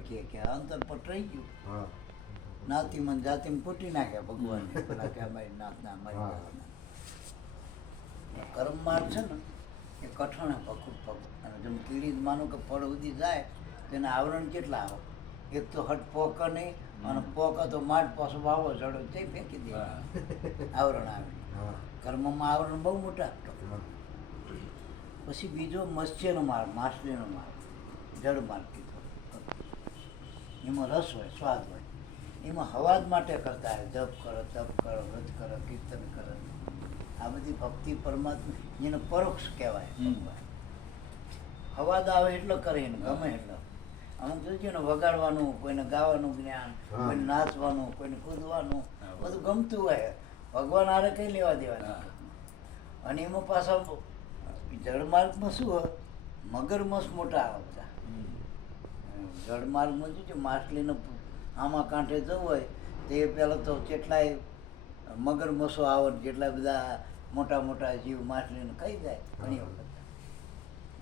ઓળખીએ કે અંતરપટ રહી ગયું. નાતીમાં જાતિમાં કૂટી નાખ્યા ભગવાન પેલા કે અમારી નાતના અમારી જાતના. કર્મ માર્ગ છે ને એ કઠણ પગ અને જેમ કીડી માનો કે ફળ સુધી જાય તો એના આવરણ કેટલા આવે? એક તો હટ પોક નહીં અને પોક તો માટ પાછો વાવો ચડો તે ફેંકી દે આવરણ આવે. કર્મમાં આવરણ બહુ મોટા. પછી બીજો મત્સ્યનો માર્ગ, માછલીનો માર્ગ, જળ માર્ગ કીધો. એમાં રસ હોય, સ્વાદ હોય. એમાં હવાજ માટે કરતા હોય, જપ કરો, તપ કરો, વ્રત કરો, કીર્તન કરો. આ બધી ભક્તિ પરમાત્મા જેને પરોક્ષ કહેવાય. હવાદ આવે એટલો કરે ને ગમે એટલો. અમુક જોજો ને વગાડવાનું, કોઈને ગાવાનું જ્ઞાન, કોઈને નાચવાનું, કોઈને કૂદવાનું, બધું ગમતું હોય. ભગવાન હારે કઈ લેવા દેવા. અને એમાં પાછા જળમાર્ગમાં શું હોય? મગરમચ્છ મોટા આવે બધા. જળમાર્ગમાં શું છે? માછલીને આમાં કાંઠે જવું હોય તે પહેલાં તો કેટલાય મગરમચ્છો આવે, જેટલા બધા મોટા મોટા જીવ માછલીને ખાઈ જાય ઘણી વખત.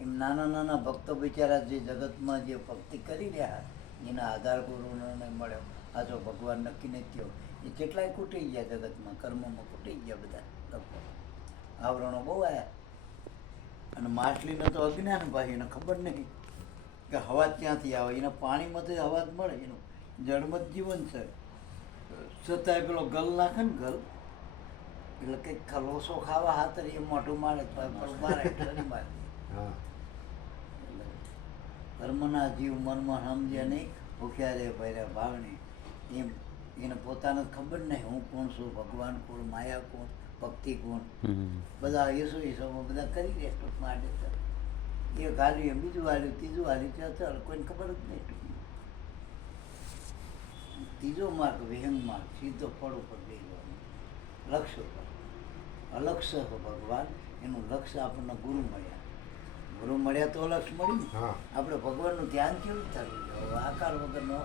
એમ નાના નાના ભક્તો બિચારા જે જગતમાં જે ભક્તિ કરી રહ્યા એના આધાર ગુરુને મળ્યો, આ જો ભગવાન નક્કી નથી થયો, એ કેટલાય કૂટી ગયા જગતમાં, કર્મમાં કૂટી ગયા બધા લોકો. આવરણો બહુ આવ્યા. અને માછલીને તો અજ્ઞાન ભાઈ, એને ખબર નહીં કે હવા ક્યાંથી આવે. એના પાણીમાંથી હવા મળે, એનું જળમત જીવન છે. છતાંય પેલો ગલ નાખે ને ગલ, એટલે કંઈક ખલોસો ખાવા હાથર એ મોઢું મારે મારે મારે. કર્મના જીવ મનમાં સમજે નહીં, ભૂખ્યા રે ભર્યા ભાવની. એમ એને પોતાને ખબર નહીં હું કોણ છું, ભગવાન કોણ, માયા કોણ, ભક્તિ કોણ. બધા ઈસોમાં બધા કરી દે ટૂંકમાં આડે. એક હાલ્યું એમ, બીજું હાલ્યું, ત્રીજું હાલ્યું, ત્યાં ચાલ કોઈને ખબર જ નહીં. ત્રીજો માર્ગ વિહંગ માર્ગ, સીધો ફળ ઉપર બેસવાનો, લક્ષ્ય ઉપર. અલક્ષ્ય ભગવાન, એનું લક્ષ્ય આપણને ગુરુ મળ્યા. ગુરુ મળ્યા તો લક્ષ્ય મળ્યું. આપણે ભગવાનનું ધ્યાન કેવું થયું? આકાર વગરનો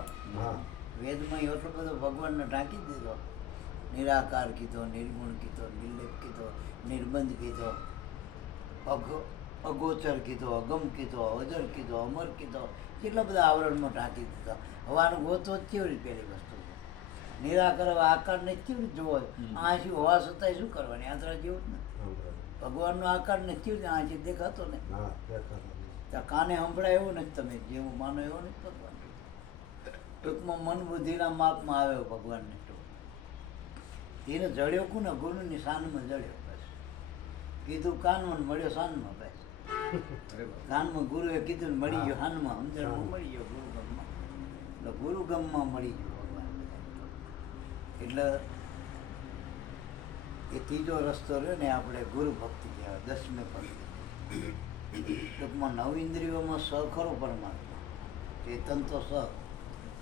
વેદમાં એટલો બધો ભગવાનને ઢાંકી દીધો. નિરાકાર કીધો, નિર્ગુણ કીધો, નિર્લેપ કીધો, નિર્બંધ કીધો, અગોચર કીધો, અગમ કીધો, અજર કીધો, અમર કીધો. કેટલા બધા આવરણમાં ઢાંકી દીધા. હવાનું ગોતો જ કેવી રીતે પહેલી વસ્તુ? નિરાકાર આકારને કેવી રીતે જોવો? આંસી હોવા છતાંય શું કરવાની? આંતરા જેવું જ ને. ભગવાનનો આકાર ને કેવી રીતે આંસી દેખાતો ને? ત્યાં કાને સંભળાય એવો નથી. તમે જેવું માનો એવો નથી ભગવાન. ટૂંકમાં મન બુદ્ધિના માપમાં આવ્યો ભગવાનને. એને જડ્યો કોને? ગુરુની શાનમાં જડ્યો. બસ કીધું કાનમાં, મળ્યો શાનમાં. બસ કાનમાં ગુરુએ કીધું ને મળી ગયો હાનમાં, સમજણમાં મળી ગયો ગુરુગમમાં. એટલે ગુરુગમમાં મળી ગયો ભગવાન. એટલે એ ત્રીજો રસ્તો રહ્યો ને આપણે ગુરુ ભક્તિ કહેવાય. 10મે પદ ટૂંકમાં 9 ઇન્દ્રિયોમાં સ ખરો પરમાત્મા. ચેતન તો સ,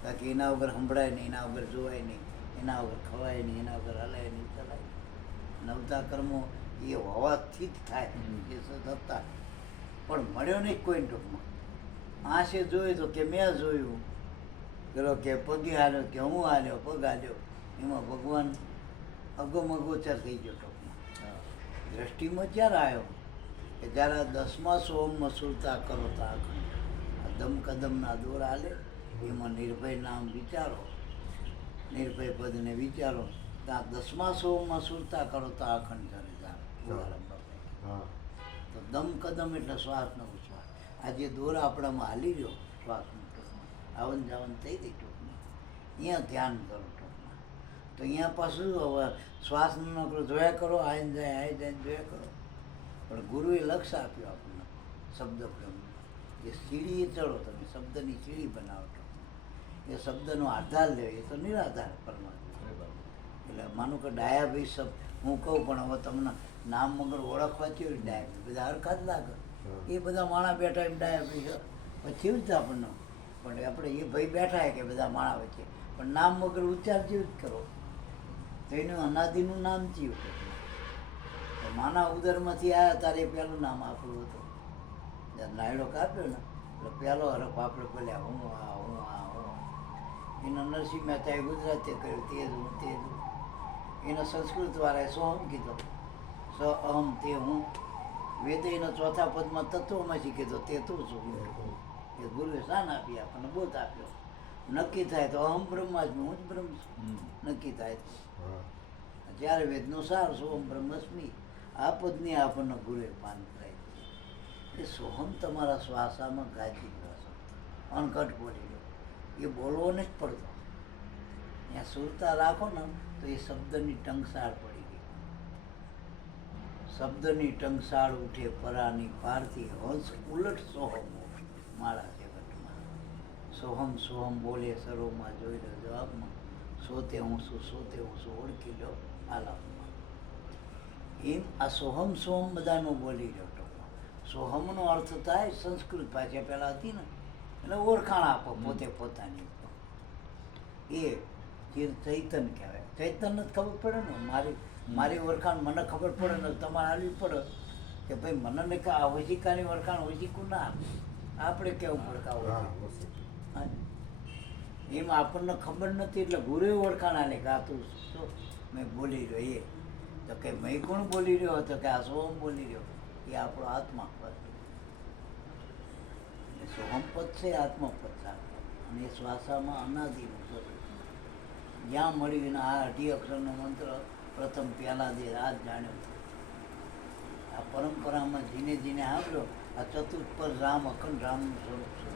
બાકી એના વગર સંભળાય નહીં, એના વગર જોવાય નહીં, એના વગર ખવાય નહીં, એના વગર હલાય નહીં, ચલાય. નવતા કર્મો એ હોવાથી જ થાય, એ સત્તા. પણ મળ્યો નહીં કોઈ ટૂંકમાં. આંસે જોયું તો કે મેં જોયું, પેલો કે પગે હાલ્યો કે હું હાલ્યો, પગ હાલ્યો. એમાં ભગવાન અગમ અગોચર થઈ ગયો ટૂંકમાં. દ્રષ્ટિમાં ક્યારે આવ્યો? કે જ્યારે 10મા સોમમાં સુરતા કરો તા દમ કદમના દોર હાલે, એમાં નિર્ભય નામ વિચારો, નિર્ભય પદને વિચારો. ત્યાં 10મા સોમમાં સુરતા કરો તો અખંડ ચાલે જાય. તો દમ કદમ એટલે શ્વાસનો ઉચ્છ્વાસ. આ જે દોર આપણામાં હાલી રહ્યો શ્વાસનું ટૂંકમાં, આવન જાવન થઈ ગઈ ટૂંકમાં, અહીંયા ધ્યાન કરો ટૂંકમાં. તો અહીંયા પાછું હવે શ્વાસનો જોયા કરો, આવીને જાય આવી જાય જોયા કરો. પણ ગુરુએ લક્ષ્ય આપ્યું આપણને શબ્દ પ્રેમ. એ સીડી ચડો, તમે શબ્દની સીડી બનાવો ટૂંકમાં. એ શબ્દનો આધાર લે, એ તો નિરાધાર પરમાત્મા. એટલે માનું કે ડાયાભાઈ શબ્દ હું કહું, પણ હવે તમને નામ મગર ઓળખવા કેવી ડાયાભાઈ? બધા હરખા જ લાગે. એ બધા માણા બેઠા એમ ડાયાભાઈ છે, પછી કેવી રીતે આપણને? પણ આપણે એ ભાઈ બેઠા કે બધા માણા વચ્ચે, પણ નામ વગર ઉચ્ચાર કેવી જ કરો? તો એનું અનાદિનું નામ થયું. માના ઉદરમાંથી આવ્યા તારે પહેલું નામ આપણું હતું. જ્યારે નાયડો કાપ્યો ને એટલે પહેલો હરફ આપણે બોલ્યા હું આ હું આ હું. એના નરસિંહ મહેતાએ ગુજરાતી કહ્યું તે જ હું તે જ હું. એના સંસ્કૃતવાળાએ સોહમ કીધો, સ અહમ તે હું. વેદે એના ચોથા પદમાં તત્વમાંથી કીધો તે તું છું. એ ગુરુએ શાન આપી આપણને બોધ આપ્યો. નક્કી થાય તો અહમ બ્રહ્માસ્મિ, હું જ બ્રહ્મ છું. નક્કી થાય તો ત્યારે વેદનો સાર સોહમ બ્રહ્મસ્મિ, આ પદની આપણને ગુરુએ પાન કરાય એ સોહમ તમારા શ્વાસામાં ગાજી જશે, અનકટ બોલી લો, એ બોલવો જ પડતો. ત્યાં સુરતા રાખો ને તો એ શબ્દની ટંકસાળ પડી ગઈ. શબ્દની ટંકસાળ ઉઠે પરાની પારથી, હંસ ઉલટ સોહમ મારા જગતમાં. સોહમ સોહમ બોલે સરોમાં જોઈ લો જવાબમાં, સોતે હું છું ઓળખી લો આલાપમાં. એમ આ સોહમ સોહમ બધાનું બોલી લો ટૂંકમાં. સોહમનો અર્થ થાય સંસ્કૃત ભાષા પહેલાં હતી ને એટલે ઓળખાણ આપો પોતે પોતાની. એ ચૈતન કહેવાય. ચૈતન જ ખબર પડે ને, મારી ઓળખાણ મને ખબર પડે ને તમારે હાલવી પડે કે ભાઈ મને ને આ હોશિકાની ઓળખાણ હોશિકું ના આપણે કેવું પડકાવું. એમ આપણને ખબર નથી એટલે ગુરુએ ઓળખાણ આલે કે આ તું શું મેં બોલી રહ્યો. એ તો કે મેં કોણ બોલી રહ્યો હતો કે આ સોહમ બોલી રહ્યો, એ આપણો આત્મા પદ. સોહમ પદ છે આત્મા પદ સાથે, અને એ શ્વાસામાં અનાદિનું સ્વરૂપ. જ્યાં મળ્યું આ 18 અક્ષરનો મંત્ર પ્રથમ પહેલા દે આ જ જાણ્યો. આ પરંપરામાં જીને જીને સાંભળ્યો આ ચતુર્થ પર રામ અખંડ રામનું સ્વરૂપ છે.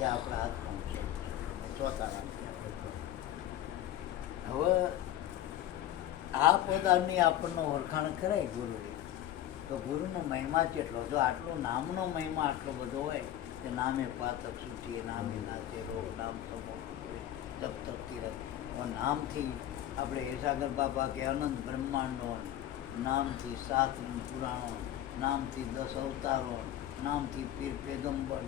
એ આપણા હાથમાં છે ચોથા રામ. હવે આ પદાર્થની આપણને ઓળખાણ કરાય ગુરુએ, તો ગુરુનો મહિમા કેટલો. જો આટલો નામનો મહિમા આટલો બધો હોય કે નામે પાતક સૂચીએ, નામે નાચે રોગ, નામ સમો તપ તપ તીરથ. નામથી આપણે હેસાગર બાપા કે અનંત બ્રહ્માંડો, નામથી 7 પુરાણો, નામથી 10 અવતારો, નામથી પીર પેગંબર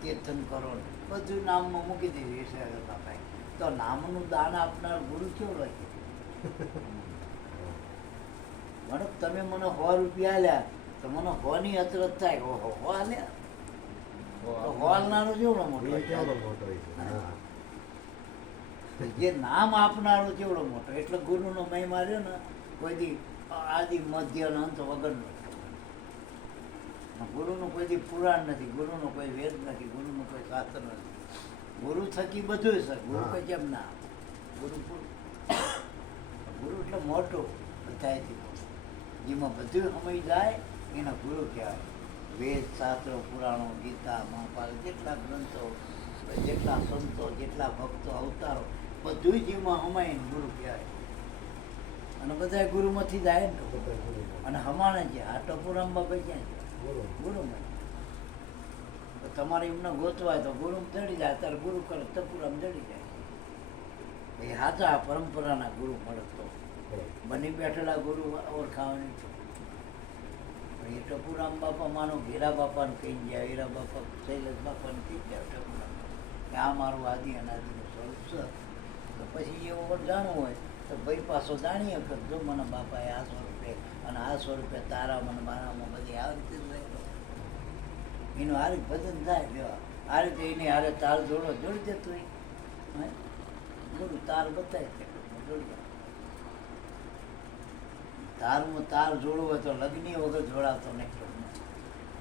તીર્થંકરો બધું નામમાં મૂકી દીધું હેસાગર બાપાએ. તો નામનું દાન આપનાર ગુરુ કેવો હોય? મને તમે મને 100 રૂપિયા આલ્યા તો મને 100 ની અચરજ થાય. ઓહો 100 આલ્યા તો 100 આલનારો કેવડો મોટો. જે નામ આપનારો કેવડો મોટો. એટલે ગુરુનો મહિમા રહ્યો ને કોઈ દી આદિ મધ્ય અંત વગરનો. ગુરુનું કોઈ દી પુરાણ નથી, ગુરુનો કોઈ વેદ નથી, ગુરુનું કોઈ શાસ્ત્ર નથી. ગુરુ થકી બધું છે. ગુરુ કોઈ કેમ ના ગુરુ ગુરુ એટલે મોટો બધાથી, જેમાં બધું સમય જાય એના ગુરુ કહેવાય. વેદ શાસ્ત્રો પુરાણો ગીતા મહાભારત જેટલા ગ્રંથો, જેટલા સંતો, જેટલા ભક્તો અવતારો બધું જેમાં હમાય ગુરુ કહેવાય. અને બધા ગુરુમાંથી જાય ને અને હમાણે છે. આ ટપુરામમાં ભાઈ ક્યાં છે? ગુરુમાં. તો તમારે એમને ગોતવાય તો ગુરુ જડી જાય. ત્યારે ગુરુ કરે ટપુરામ જડી જાય. એ સાચા પરંપરાના ગુરુ મળે તો બની બેઠેલા ગુરુ ઓળખાવાની છે. એ ટપુરામ બાપા માનો હીરા બાપાને કહી ગયા, હીરા બાપા શૈલેષ બાપાને કહી ગયા ટપુરામ કે આ મારું આદિ અનાદિનું સ્વરૂપ છે. તો પછી એવું જાણવું હોય તો ભાઈ પાછો જાણીએ કે જો મને બાપાએ આ સ્વરૂપે અને આ સ્વરૂપે તારા મને મારામાં બધી આ રીતે જ રહેલો. એનું આ રીતે ભજન થાય. લેવા આ રીતે એની હારે તાર જોડી દેતું હોય. ગુરુ તાર બતાય જોડી તારમાં તાર જોડવો હોય તો લગ્ની વગર જોડાતો નહીં.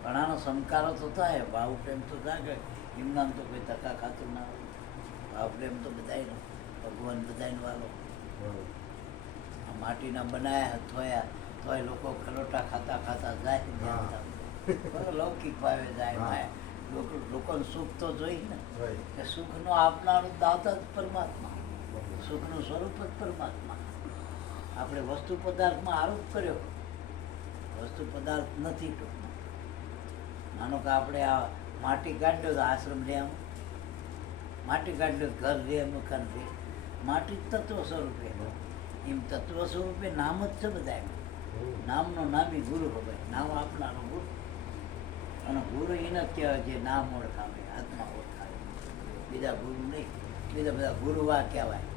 ઘણાનો સંસ્કારો તો થાય, ભાવ પ્રેમ તો થાય. એમનામ તો કોઈ ધક્કા ખાતું ના હોય. ભાવ પ્રેમ તો બધાયનો, ભગવાન બધાયનો વાલો. આ માટીના બનાયા થોયા તોય લોકો ખલોટા ખાતા ખાતા જાય. લૌકિક ભાવે જાય. લોકોનું સુખ તો જોઈ ને કે સુખનો આપનારું દાતા જ પરમાત્મા, સુખનું સ્વરૂપ જ પરમાત્મા. આપણે વસ્તુ પદાર્થમાં આરોપ કર્યો, વસ્તુ પદાર્થ નથી ટૂંકમાં. માનો કે આપણે આ માટી કાઢ્યો તો આશ્રમ રે, આમ માટી કાઢ્યો ઘર રે, મકાન રે, માટી તત્વ સ્વરૂપે. એમ તત્વ સ્વરૂપે નામ જ છે બધા. નામનો નામી ગુરુ હવે નામ આપનારો ગુરુ. અને ગુરુ એને જ કહેવાય જે નામ ઓળખાવે, આત્મા ઓળખાવે. બીજા ગુરુ નહીં. બીજા બધા ગુરુવા કહેવાય.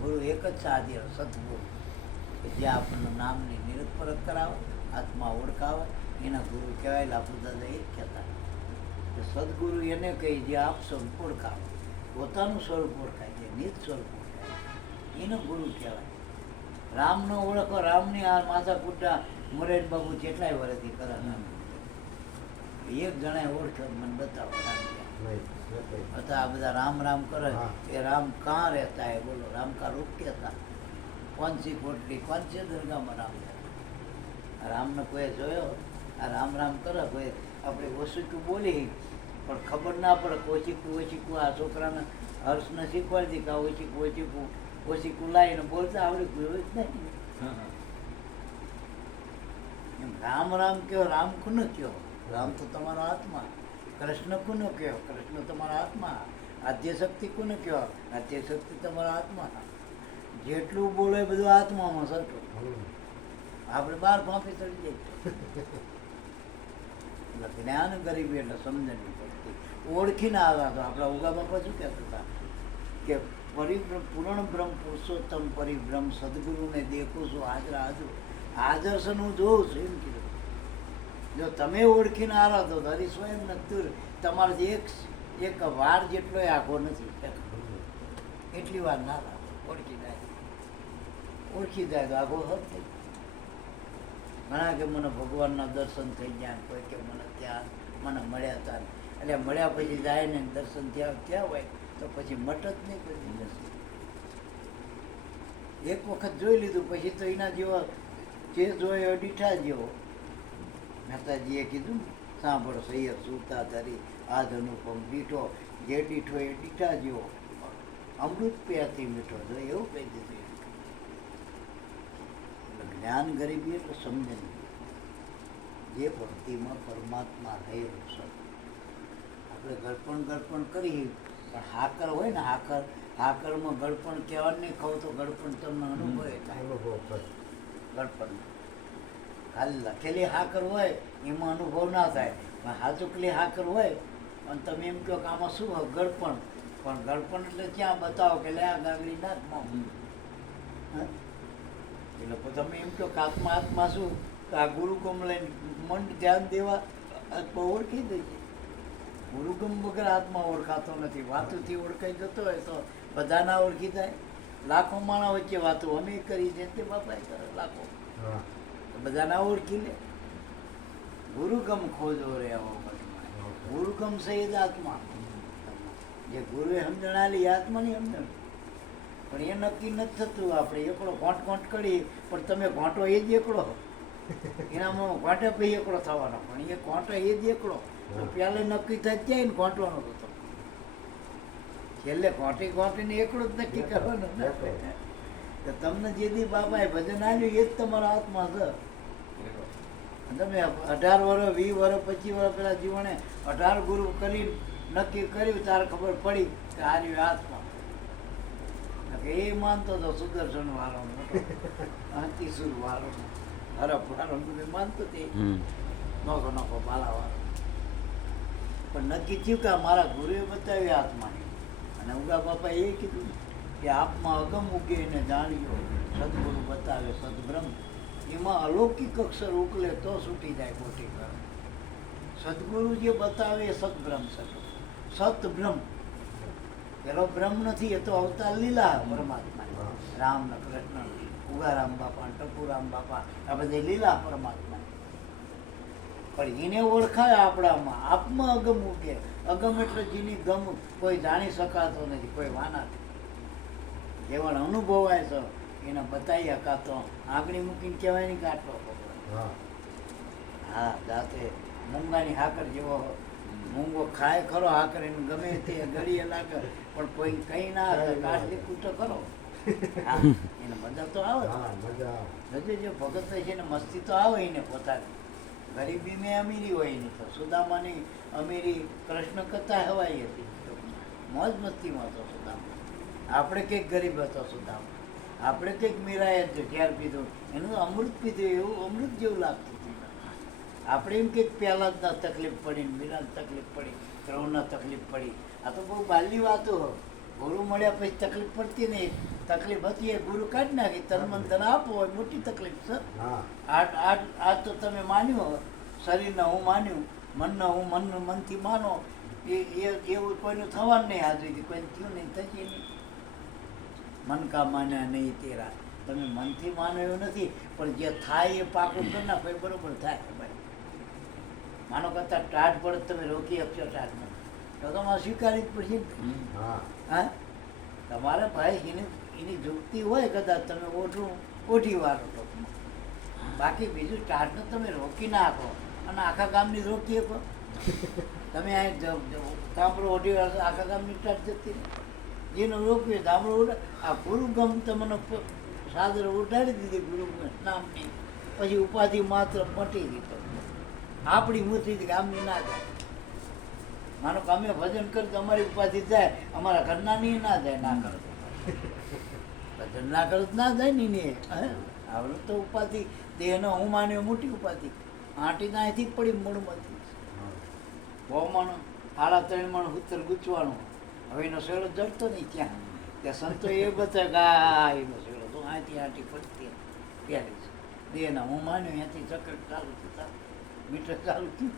ગુરુ એક જ સાધ્ય સદગુરુ જે આપણને નામની નિરપરખ કરાવે, આત્મા ઓળખાવે, એના ગુરુ કહેવાય. આપણું દાદા એ જ કહેતા કે સદગુરુ એને કહી જે આપ સ્વરૂપ ઓળખાવે, પોતાનું સ્વરૂપ ઓળખાય છે, નિજ સ્વરૂપ ઓળખાય, એનો ગુરુ કહેવાય. રામનો ઓળખો, રામની આ માથા કુટા મોરેન બાબુ કેટલાય વર્ષથી કરે. એક જણાએ ઓળખ્યો મને બતાવો. હતા આ બધા રામ રામ કરે हाँ। એ રામ કहाँ રહેતા है बोलो राम का रूप क्या था कौन सी पोटली कौन से दरगाहમાં રામ રહેતા રામને કોઈ જોયો આ રામ રામ કરે કોઈ આપણે ઓછીકું બોલી પણ ખબર ના પડે કે ઓછીકું આ છોકરાને હર્ષને શીખવાડી કે આ ઓછીકું લાવીને બોલતા આવડી ગયું જ નહીં એમ રામ રામ કયો રામ કોને કયો રામ તો તમારો આત્મા કૃષ્ણ કોને કયો કૃષ્ણ તમારા આત્મા આદ્ય શક્તિ કોને કયો આદ્ય શક્તિ તમારા આત્મા જેટલું બોલો એ બધું આત્મામાં સરખું આપણે બહાર ફાંફી ચડી જાય એટલે જ્ઞાન ગરીબી એટલે સમજણની પડતી ઓળખીને આવ્યા તો આપણા ઉગા બાપા શું કહેતા હતા કે પૂર્ણ બ્રહ્મ પુરુષોત્તમ પરિભ્રમ સદગુરુને દેખું છું હાજરા હાજર હાજર છે હું જોઉં છું એમ કીધું જો તમે ઓળખીને આવ્યા તો હરી સ્વયં નતુર તમારે જે એક વાર જેટલો આખો નથી એટલી વાર ના રાખો ઓળખી જાય તો આખો હદ થઈ ઘણા કે મને ભગવાનના દર્શન થઈ ગયા કોઈ કે મને ત્યાં મને મળ્યા હતા એટલે મળ્યા પછી જાય ને દર્શન ત્યાં હોય તો પછી મટ જ નહીં કરી જશે એક વખત જોઈ લીધું પછી તો એના જેવો જે જોયો ડીઠા જેવો મહેતાજીએ કીધું સાંભળો સૈયદ સુરતા ધરી આજ અનુપમ દીઠો જે દીઠો એ દીઠા જેવો અમૃત પ્યાથી મીઠો જો એવું કહી દીધું એટલે જ્ઞાન ગરીબી એટલે સમજણ જે ભક્તિમાં પરમાત્મા રહેલું છે આપણે ગળપણ કરી પણ હાકર હોય ને હાકરમાં ગળપણ કહેવાનું નહીં ખાવ તો ગળપણ તમને અનુભવે થાય ગળપણ ખાલી લખેલી હાકર હોય એમાં અનુભવ ના થાય પણ હાચુકલી હાકર હોય અને તમે એમ કહો કે આમાં શું હોય ગળપણ પણ ગળપણ એટલે ક્યાં બતાવો કે લે આ ગાગડી નાથમાં એટલે તમે એમ કહો કે આત્મા શું આ ગુરુકુમ લઈને મન ધ્યાન દેવા આત્મા ઓળખી દે છે ગુરુકુમ વગર આત્મા ઓળખાતો નથી વાતોથી ઓળખાઈ જતો હોય તો બધા ના ઓળખી જાય લાખો માણસ વચ્ચે વાતો અમે કરી છે તે બાપાએ કરે લાખો બધા ના ઓળખી લે ગુરુકમ ખોજો રે ગુરુકમ સહિત આત્મા જે ગુરુએ સમજણ આલી આત્માની સમજણ પણ એ નક્કી નથી થતું આપણે એકડો ઘોંટ કરી પણ તમે ઘોંટો એ જ એકડો એનામાં ઘોંટે પછી એકડો થવાનો પણ એ ઘોંટો એ જ એકડો પહેલે નક્કી થઈ જાય ને ઘોંટવાનો હતો છેલ્લે ઘોંટીને એકડો જ નક્કી કરવાનો તો તમને જે દી બાપાએ ભજન આવ્યું એ જ તમારો આત્મા છે તમે 18 વર્ષ 20 વર્ષ 25 વર્ષ પેલા જીવને 18 ગુરુ કરી નક્કી કર્યું ત્યારે ખબર પડી કે આ રહ્યો આત્મા એ માનતો હતો સુદર્શન વાળો અંતિસુર વાળો હરફ વાળો માનતો તે નોખો બાલા વાળો પણ નક્કી થયું કે મારા ગુરુએ બતાવ્યું આત્માને અને ઉગા બાપા એ કીધું કે આપમાં અગમ ઉગે એને જાણ્યો સદગુરુ બતાવે સદબ્રહ્મ એમાં અલૌકિક અક્ષર ઉકલે તો છૂટી જાય મોટી કરો સદગુરુ જે બતાવે એ સદબ્રહ્મ સતબ્રહ્મ પેલો બ્રહ્મ નથી એ તો અવતાર લીલા પરમાત્મા રામ ને કૃષ્ણ ઉગારામ બાપા ટપુરામ બાપા આ બધે લીલા પરમાત્મા પણ એને ઓળખાય આપણામાં આપમાં અગમ ઉગે અગમ એટલે જેની ગમ કોઈ જાણી શકાતો નથી કોઈ વાના જેવણ અનુભવાય છે એને બતાવી શકાતો આંગળી મૂકીને કહેવાય નહીં કે આટલો હા જાતે મૂંગાની હાકર જેવો મૂંગો ખાય ખરો હાકર એને ગમે તે ગળીએ લાગે પણ કોઈ કઈ ના કાઢ લીધું તો કરો એને મજા તો આવે જે ભગત છે ને મસ્તી તો આવે એને પોતાની ગરીબી મેં અમીરી હોય નહીં તો સુદામાની અમીરી કૃષ્ણ કરતા હવાઈ હતી મોજ મસ્તીમાં હતો સુદામા આપણે કંઈક ગરીબ હતો સુદામા આપણે કંઈક મીરાએ ઝેર પીધું એનું અમૃત પીધું એવું અમૃત જેવું લાગતું હતું આપણે એમ કંઈક પહેલાં જ તકલીફ પડી મીરાને તકલીફ પડી ક્રૌને તકલીફ પડી આ તો બહુ બાલની વાતો ગુરુ મળ્યા પછી તકલીફ પડતી નહીં તકલીફ હતી એ ગુરુ કાઢી નાખી તન મન ધન આપો હોય મોટી તકલીફ છે આજ તો તમે માન્યું શરીરને હું માન્યું મનને હું મનથી માનો એવું કોઈનું થવાનું નહીં હાજરી કોઈને થયું નહીં થશે નહીં મન કા માન્યા નહીં તેરા તમે મનથી માનો એવું નથી પણ જે થાય એ પાકું કરી નાખો એ બરોબર થાય ભાઈ માનો કરતા ટાઢ પડે તમે રોકી આપશો ટાઢ નથી તો તમારે સ્વીકારવી જ પડશે ને. હા હા તમારે ભાઈ એની જોગતી હોય કદાચ તમે ઓઢી વાળો ટોપમાં, બાકી બીજું સ્ટાર્ટને તમે રોકી નાખો અને આખા ગામની રોકી શકો. તમે આ ગામડું ઓઢી વાળો આખા ગામની સ્ટાર્ટ જતી રહે. જેનો રોકવી ગામડું ઉડા આ ગુરુ ગમ તમને સાદર ઉડાડી દીધી ગુરુ નામની, પછી ઉપાધિ માત્ર મટી ગઈ. આપણી મૂર્તિ ગામની ના જાય. માનો કે અમે ભજન કરી તો અમારી ઉપાધિ જાય, અમારા ઘરના ની ના જાય. ના કરો ભજન ના કરો ના જાય ને ને આવડે તો ઉપાધિ દેહનો હું માન્યો મોટી ઉપાધિ આંટી ના અહીંથી જ પડી મૂળમાંથી. બહુ મણ 3.5 મણ ઉત્તર ગૂંચવાનું. હવે એનો શેડો જડતો નહીં ત્યાં. ત્યાં સંતો એ બતાવે કે આ એનો શેડો તો અહીંથી આંટી પડતી પહેલી છે દેહના હું માન્યો અહીંયાથી ચક્ર ચાલુ થતા મીટર ચાલુ થયું.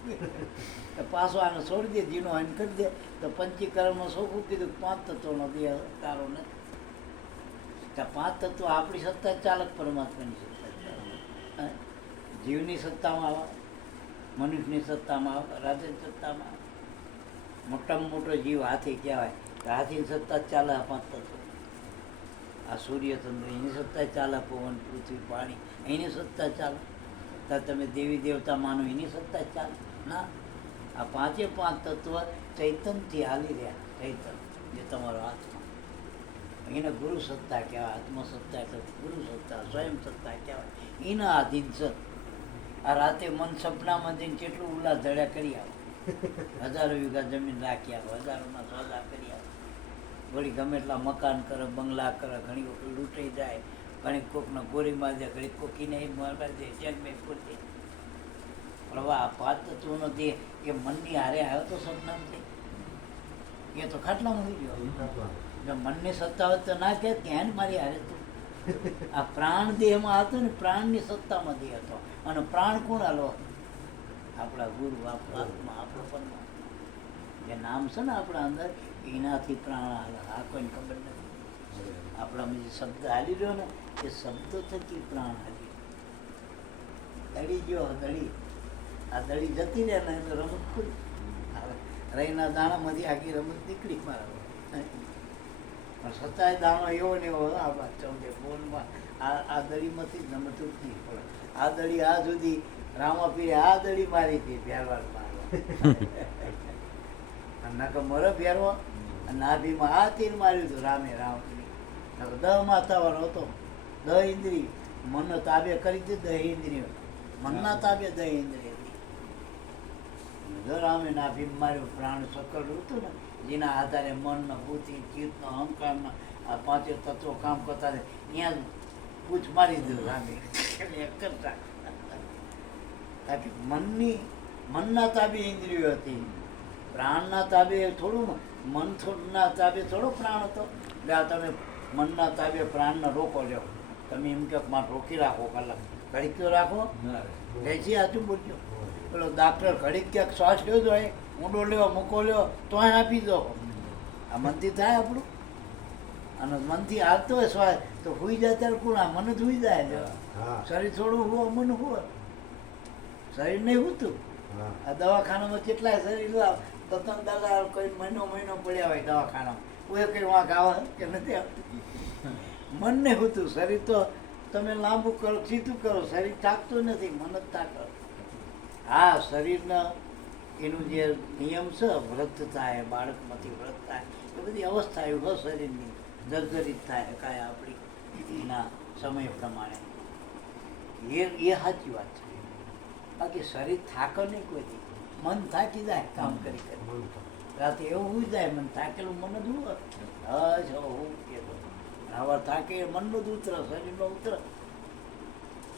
પાછો આને છોડી દે જીનો આને કરી દે તો પંચીકરણમાં સોખું કીધું 5 તત્વોનો દેહ તારો નથી. ત્યાં 5 તત્વો આપણી સત્તા ચાલક પરમાત્માની સત્તા ચાલક. જીવની સત્તામાં આવે, મનુષ્યની સત્તામાં આવે, રાજા સત્તામાં આવે. મોટામાં મોટો જીવ હાથી કહેવાય. હાથીની સત્તા ચાલે આ 5 તત્વો. આ સૂર્ય ચંદ્ર એની સત્તા ચાલે, પવન પૃથ્વી પાણી એની સત્તા ચાલે. ત્યાં તમે દેવી દેવતા માનો એની સત્તા ચાલે ના. આ 5 તત્વ ચૈતનથી હાલી રહ્યા. ચૈતન જે તમારો આત્મા, એને ગુરુ સત્તા કહેવાય. આત્મસત્તા એટલે ગુરુ સત્તા, સ્વયં સત્તા કહેવાય. એના આધીન સત. આ રાતે મન સપનામાં જઈને કેટલું ઉલ્લા ધડ્યા કરી આવો. 1000 વીઘા જમીન રાખી આવો, 1000ના સોદા કરી આવો. વળી ગમે એટલા મકાન કરે, બંગલા કરે, ઘણી વખત લૂંટાઈ જાય, ઘણી કોકને ગોરી મારી દે, ઘણી કોકીને મારી દે, જેમ મેં પૂરતી. પણ હવે આ 5 તત્વોનો દેહ એ મનની હારે આવ્યો તો સપનામથી, એ તો ખાટલામાં હોઈ ગયો. જો મનની સત્તા હોય તો ના કહે ત્યાં મારી હારે તું. આ પ્રાણ દેહમાં હતો ને, પ્રાણની સત્તામાં દેહ હતો. અને પ્રાણ કોણ હાલો? આપણા ગુરુ, આપણો આત્મા, આપણો પરમાત્મા. જે નામ છે ને આપણા અંદર, એનાથી પ્રાણ હાલે. આ કોઈને ખબર નથી. આપણામાં જે શબ્દ હાલી રહ્યો ને એ શબ્દો થકી પ્રાણ હાલી. દળી ગયો દળી, આ દળી જતી રહે ને તો રમત ખુલી. રહીના દાણામાંથી આખી રમત નીકળી મારા. પણ છતાંય દાણો એવો ને એવો આપણા ચૌદે બોલમાં આ દળીમાંથી જ રમત ઉઠતી પડે. આ દળી આ સુધી રામાપીરે આ દળી મારી હતી ભેરવાર મારવા. નકર મરો ભેરવો. નાભીમાં આ તીર માર્યું હતું રામે રાવણ. 10 માથાવાળો હતો. 10 ઇન્દ્રિય મનનો તાબે કરી દીધી. 10 ઇન્દ્રિયો મનના તાબે 10 ઇન્દ્રિય હતી. રામે નાભી માર્યું. પ્રાણ સકળ હતું ને, જેના આધારે મનનો, બુદ્ધિ, ચિત્તનો, અહંકારના આ 5 તત્વો કામ કરતા હતા. ત્યાં પૂછ મારી દીધું રામે. કરતા તાકી મનના તાબે ઇન્દ્રિયો હતી. પ્રાણના તાબે થોડું, મન ના તાબે થોડો પ્રાણ હતો. એટલે આ તમે મનના તાબે પ્રાણને રોકો લ્યો. તમે એમ કે માં રોકી રાખો કલાક, ઘડીક તો રાખો. લેજી સાચું બોલજો. પેલો ડાક્ટર ઘડીક ક્યાંક શ્વાસ લ્યો તો ઊંડો લ્યો, મૂકો લ્યો તો આપી દો. આ મનથી થાય આપણું. અને મનથી હાલતો હોય શ્વાસ તો હુઈ જાય ત્યારે કોણ? આ મન જ હુઈ જાય. શરીર થોડું હુવો, મન હુવો. શરીર નહીં હોતું. આ દવાખાનામાં કેટલાય શરીર તતન દાદા કોઈ મહિનો પડ્યા હોય દવાખાનામાં, કોઈ કઈ વાંક આવે કે નથી આવતું. મન નહીં હોતું. શરીર તો તમે લાંબુ કરો, સીધું કરો, શરીર થાકતું નથી, મન જ થાકે. હા, શરીરના એનું જે નિયમ છે, વ્રત થાય, બાળકમાંથી વ્રત થાય, એ બધી અવસ્થા એવું શરીરની જર્જરિત થાય કાંઈ આપણી એના સમય પ્રમાણે. એ સાચી વાત છે. બાકી શરીર થાકે નહીં કોઈથી. મન થાકી જાય કામ કરી કરી. રાતે એવું હોઈ જાય મન થાકેલું, મન જ હું આવા થાકે મનનું જ ઉતરે, શરીરનો ઉતરે.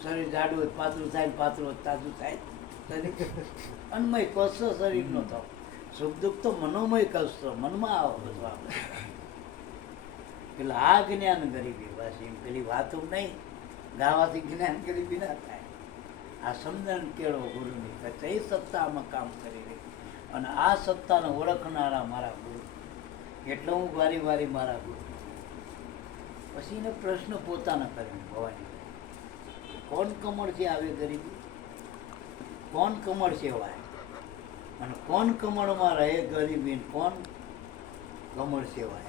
શરીર જાડું હોય પાતળું થાય, પાતળું હોય તાજું થાય. અન્મય કષ્ટ શરીરનો થયો. સુખ દુઃખ તો મનોમય કષ્ટ, મનમાં આવો બધું આપણે. એટલે આ જ્ઞાન ગરીબી બસ એમ પેલી વાતો નહીં. ગાવાથી જ્ઞાન ગરીબી ના થાય. આ સમજણ કેળો ગુરુની કઈ સત્તામાં કામ કરી રહી. અને આ સત્તાને ઓળખનારા મારા ગુરુ. એટલે હું વારી વારી મારા ગુરુ. પછી એને પ્રશ્ન પોતાના કર્યો ભવાની, કોણ કમળ છે આવે ગરીબી? કોણ કમળ છે વાય? અને કોણ કમળમાં રહે ગરીબી, કોણ કમળ સેવાય.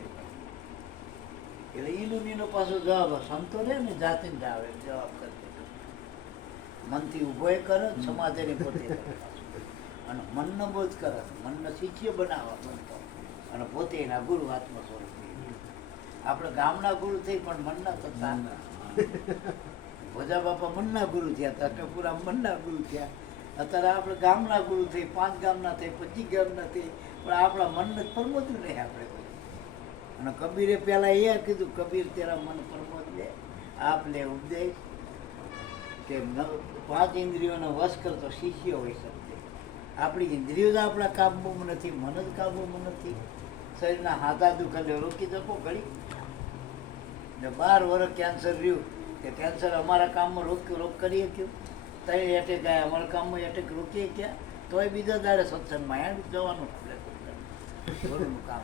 એટલે એનો પાછો જવાબ સંતો રહે ને જાતે જ આવે જવાબ કરે, મનથી ઊભો કરે, સમાધિને પોતે કરે અને મનનો બોધ કરે, મનનો શિષ્ય બનાવવા બનતો અને પોતે એના ગુરુ આત્મ સ્વરૂપ. આપણે ગામના ગુરુ થઈ પણ મનના થતા. ભોજા બાપા મનના ગુરુ થયા હતા, ટપુરા મનના ગુરુ થયા. અત્યારે આપણે ગામના ગુરુ થઈ, 5 ગામના થઈ, 25 ગામના થઈ, પણ આપણા મનને પ્રમોદ્યું નહીં આપણે. અને કબીરે પહેલા એ કીધું, કબીર તેરા મન પ્રમોદ લે, આપ લે ઉપદેશ, કે 5 ઇન્દ્રિયોનો વશ કરતો શિષ્ય હોય શકે. આપણી ઇન્દ્રિયો જ આપણા કાબુમાં નથી, મન જ કાબુમાં નથી. શરીરના હાથા દુખે રોકી શકો ઘડી. ને 12 વર્ષ કેન્સર રહ્યું, કે કેન્સર અમારા કામમાં રોક કરીએ ક્યું? તઈ એટેક આવ્યા, અમારા કામમાં એટેક રોકીએ ક્યાં? તોય બીજા દાડે સત્સંગમાં એમ જવાનું ગુરુનું કામ.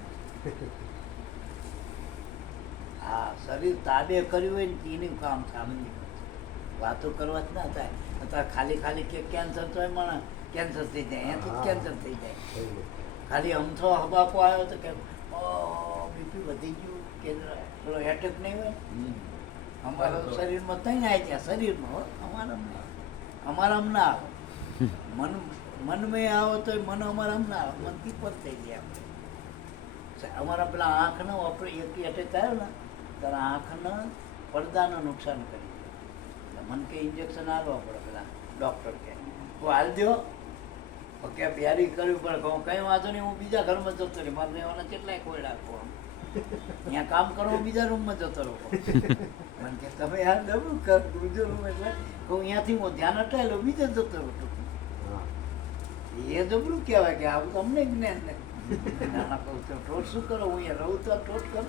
હા, શરીર તાબે કર્યું હોય ને એનું કામ સામાન્ય વાતો કરવા જ ના થાય. અત્યારે ખાલી કે કેન્સર તો એમાં કેન્સર થઈ જાય, અહીંયાથી જ કેન્સર થઈ જાય. ખાલી અમથો હબાકો આવ્યો તો કે બીપી વધી ગયું, કે પેલો એટેક નહીં હોય. અમારા શરીરમાં ત્યાં આવી ગયા, શરીરમાં અમારામાં ના આવે. મનમાં આવો તો મન અમારામાં ના આવે, મનથી પર થઈ ગયા આપણે. અમારા પેલા આંખનો આપણે એક એટેક આવ્યો ને ત્યારે આંખના પડદાનું નુકસાન કરી દે. મન કે ઇન્જેક્શન આપવા પડે, પેલા ડૉક્ટર કે હું હાલ દો કે પ્યારી કરવી પડે. કહું કંઈ વાંધો નહીં, હું બીજા ઘરમાં જતો રહી, મારે રહેવાના કેટલાય કોઈ રાખો, ત્યાં કામ કરો, બીજા રૂમમાં જતો રહો. મને કે તમે યાર ડબલું કર, બીજો રૂમ એટલે કહું અહીંયાથી હું ધ્યાન હટાવી લઉં, બીજે જતો રહું. એ જબરું કહેવાય કે આવું તો અમને જ્ઞાન નહીં. નાના કહું તો ઠોઠ શું કરો, હું અહીંયા રહું તો ઠોઠ કરું.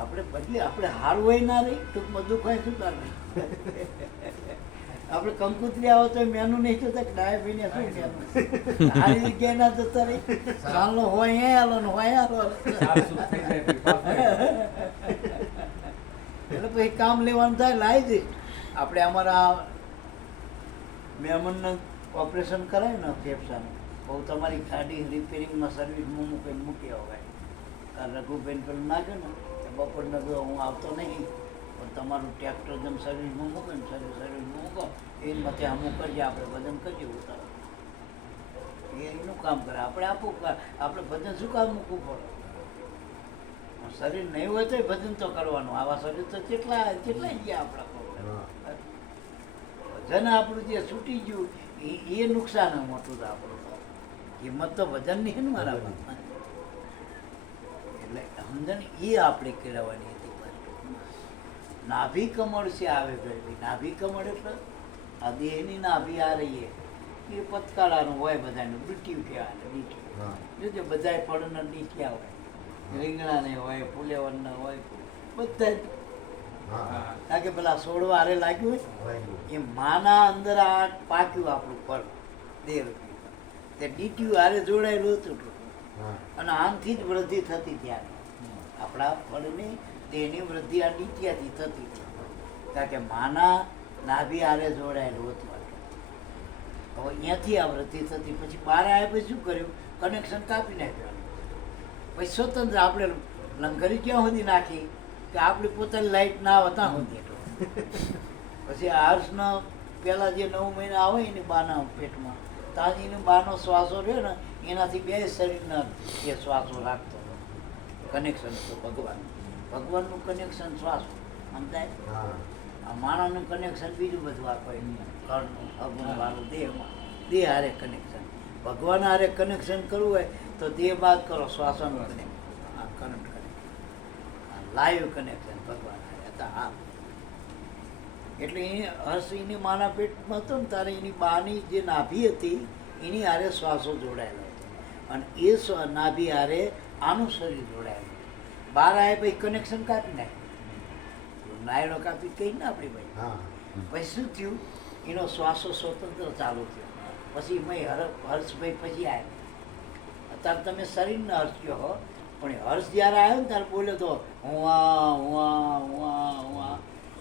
આપણે બદલી, આપણે હારું હોય ના રહી, ટૂંકમાં દુઃખ હોય શું કરે. આપણે કંકુતરી આવો તો મેનું નહીં જોતા કે ડાય ભાઈને શું મેનું સારી જગ્યાએ ના જતા રહી. ચાલો હોય એ હાલો ને હોય હાલો. એટલે પછી કામ લેવાનું થાય, લાવી દઈશ. આપણે અમારા મહેમાનને ઓપરેશન કરાય ને ફેફસાનું, બહુ તમારી ગાડી રિપેરિંગમાં સર્વિસમાં મૂકી અવાય. કારણ રઘુબેન પેલું નાખ્યું ને બપોરને હું આવતો નહીં, પણ તમારું ટ્રેક્ટર જેમ સર્વિસમાં મૂકે ને સર્વિસમાં મૂકો એની માટે અમુક કરીએ, આપણે ભજન કરીએ ઉતારો. એનું કામ કરે, આપણે આપવું, આપણે ભજન શું કામ મૂકવું પડે? શરીર નહીં હોય તો ભજન તો કરવાનું. આવા શરીર તો કેટલા ગયા આપણા. ભજન આપણું જે છૂટી ગયું એ નુકસાન મોટું તો આપણું. કિંમત તો ભજન નહીં ને મારા. એટલે સમજણ એ આપણે કેળવવાની હતી. નાભી કમળ છે આવે ગયેલી. નાભી કમળ એટલે આ દેહની નાભી આ રહી એ પતકાળાનું હોય, બધાનું ડીટ્યું કહેવાય. ડીટ્યું જોજો, બધા ફળના ડીઠિયા હોય, રીંગણાને હોય, ફુલેવરના હોય, બધા. કારણ કે પેલા છોડવા હારે લાગ્યું હોય એ માના અંદર આ પાક્યું આપણું ફળ 2 રૂપિયા. તે ડીટ્યું હારે જોડાયેલું હતું અને આમથી જ વૃદ્ધિ થતી. ત્યારે આપણા ફળની તેની વૃદ્ધિ આ ડીટિયાથી થતી હતી, કારણ કે માના નાભી હારે જોડાયેલું હતું. હવે અહીંયાથી આ વૃદ્ધિ થતી. પછી બહાર આવ્યા પછી શું કર્યું? કનેક્શન કાપી નાખ્યું. પછી સ્વતંત્ર આપણે લંગરી ક્યાં સુધી નાખી કે આપણી પોતાની લાઈટ ના આવે ત્યાં સુધી. પછી આ હર્ષનો પહેલાં જે 9 મહિના આવે એની બાના પેટમાં, ત્યાં એને બાનો શ્વાસો રહ્યો ને એનાથી 2 શરીરના એ શ્વાસો રાખતો હતો. કનેક્શન હતું ભગવાનનું કનેક્શન શ્વાસ સમજાય. આ માણસનું કનેક્શન બીજું બધું આપે, ઘરનું અગુણવાળું દેહમાં, દેહ હારે કનેક્શન. ભગવાન હારે કનેક્શન કરવું હોય તો દેહ બાદ કરો, શ્વાસોનું કનેક્શન કરંટ લાઈવ કનેક્શન ભગવાન હારે. હા, એટલે એ હર્ષ એની માના પેટમાં હતો ને ત્યારે એની બાની જે નાભી હતી એની હારે શ્વાસો જોડાયેલો હતો અને એ નાભી હારે આનું શરીર જોડાયેલું. બહાર આવ્યા પછી કનેક્શન કાપી નાખ્યું, નાયડો કાપી કહી ને આપણી ભાઈ. પછી શું થયું? એનો શ્વાસો સ્વતંત્ર ચાલુ થયો. પછી હર્ષભાઈ પછી આવ્યા. અત્યારે તમે શરીરને હર્ષ કહો હો, પણ હર્ષ જ્યારે આવ્યો ને ત્યારે બોલ્યો તો હું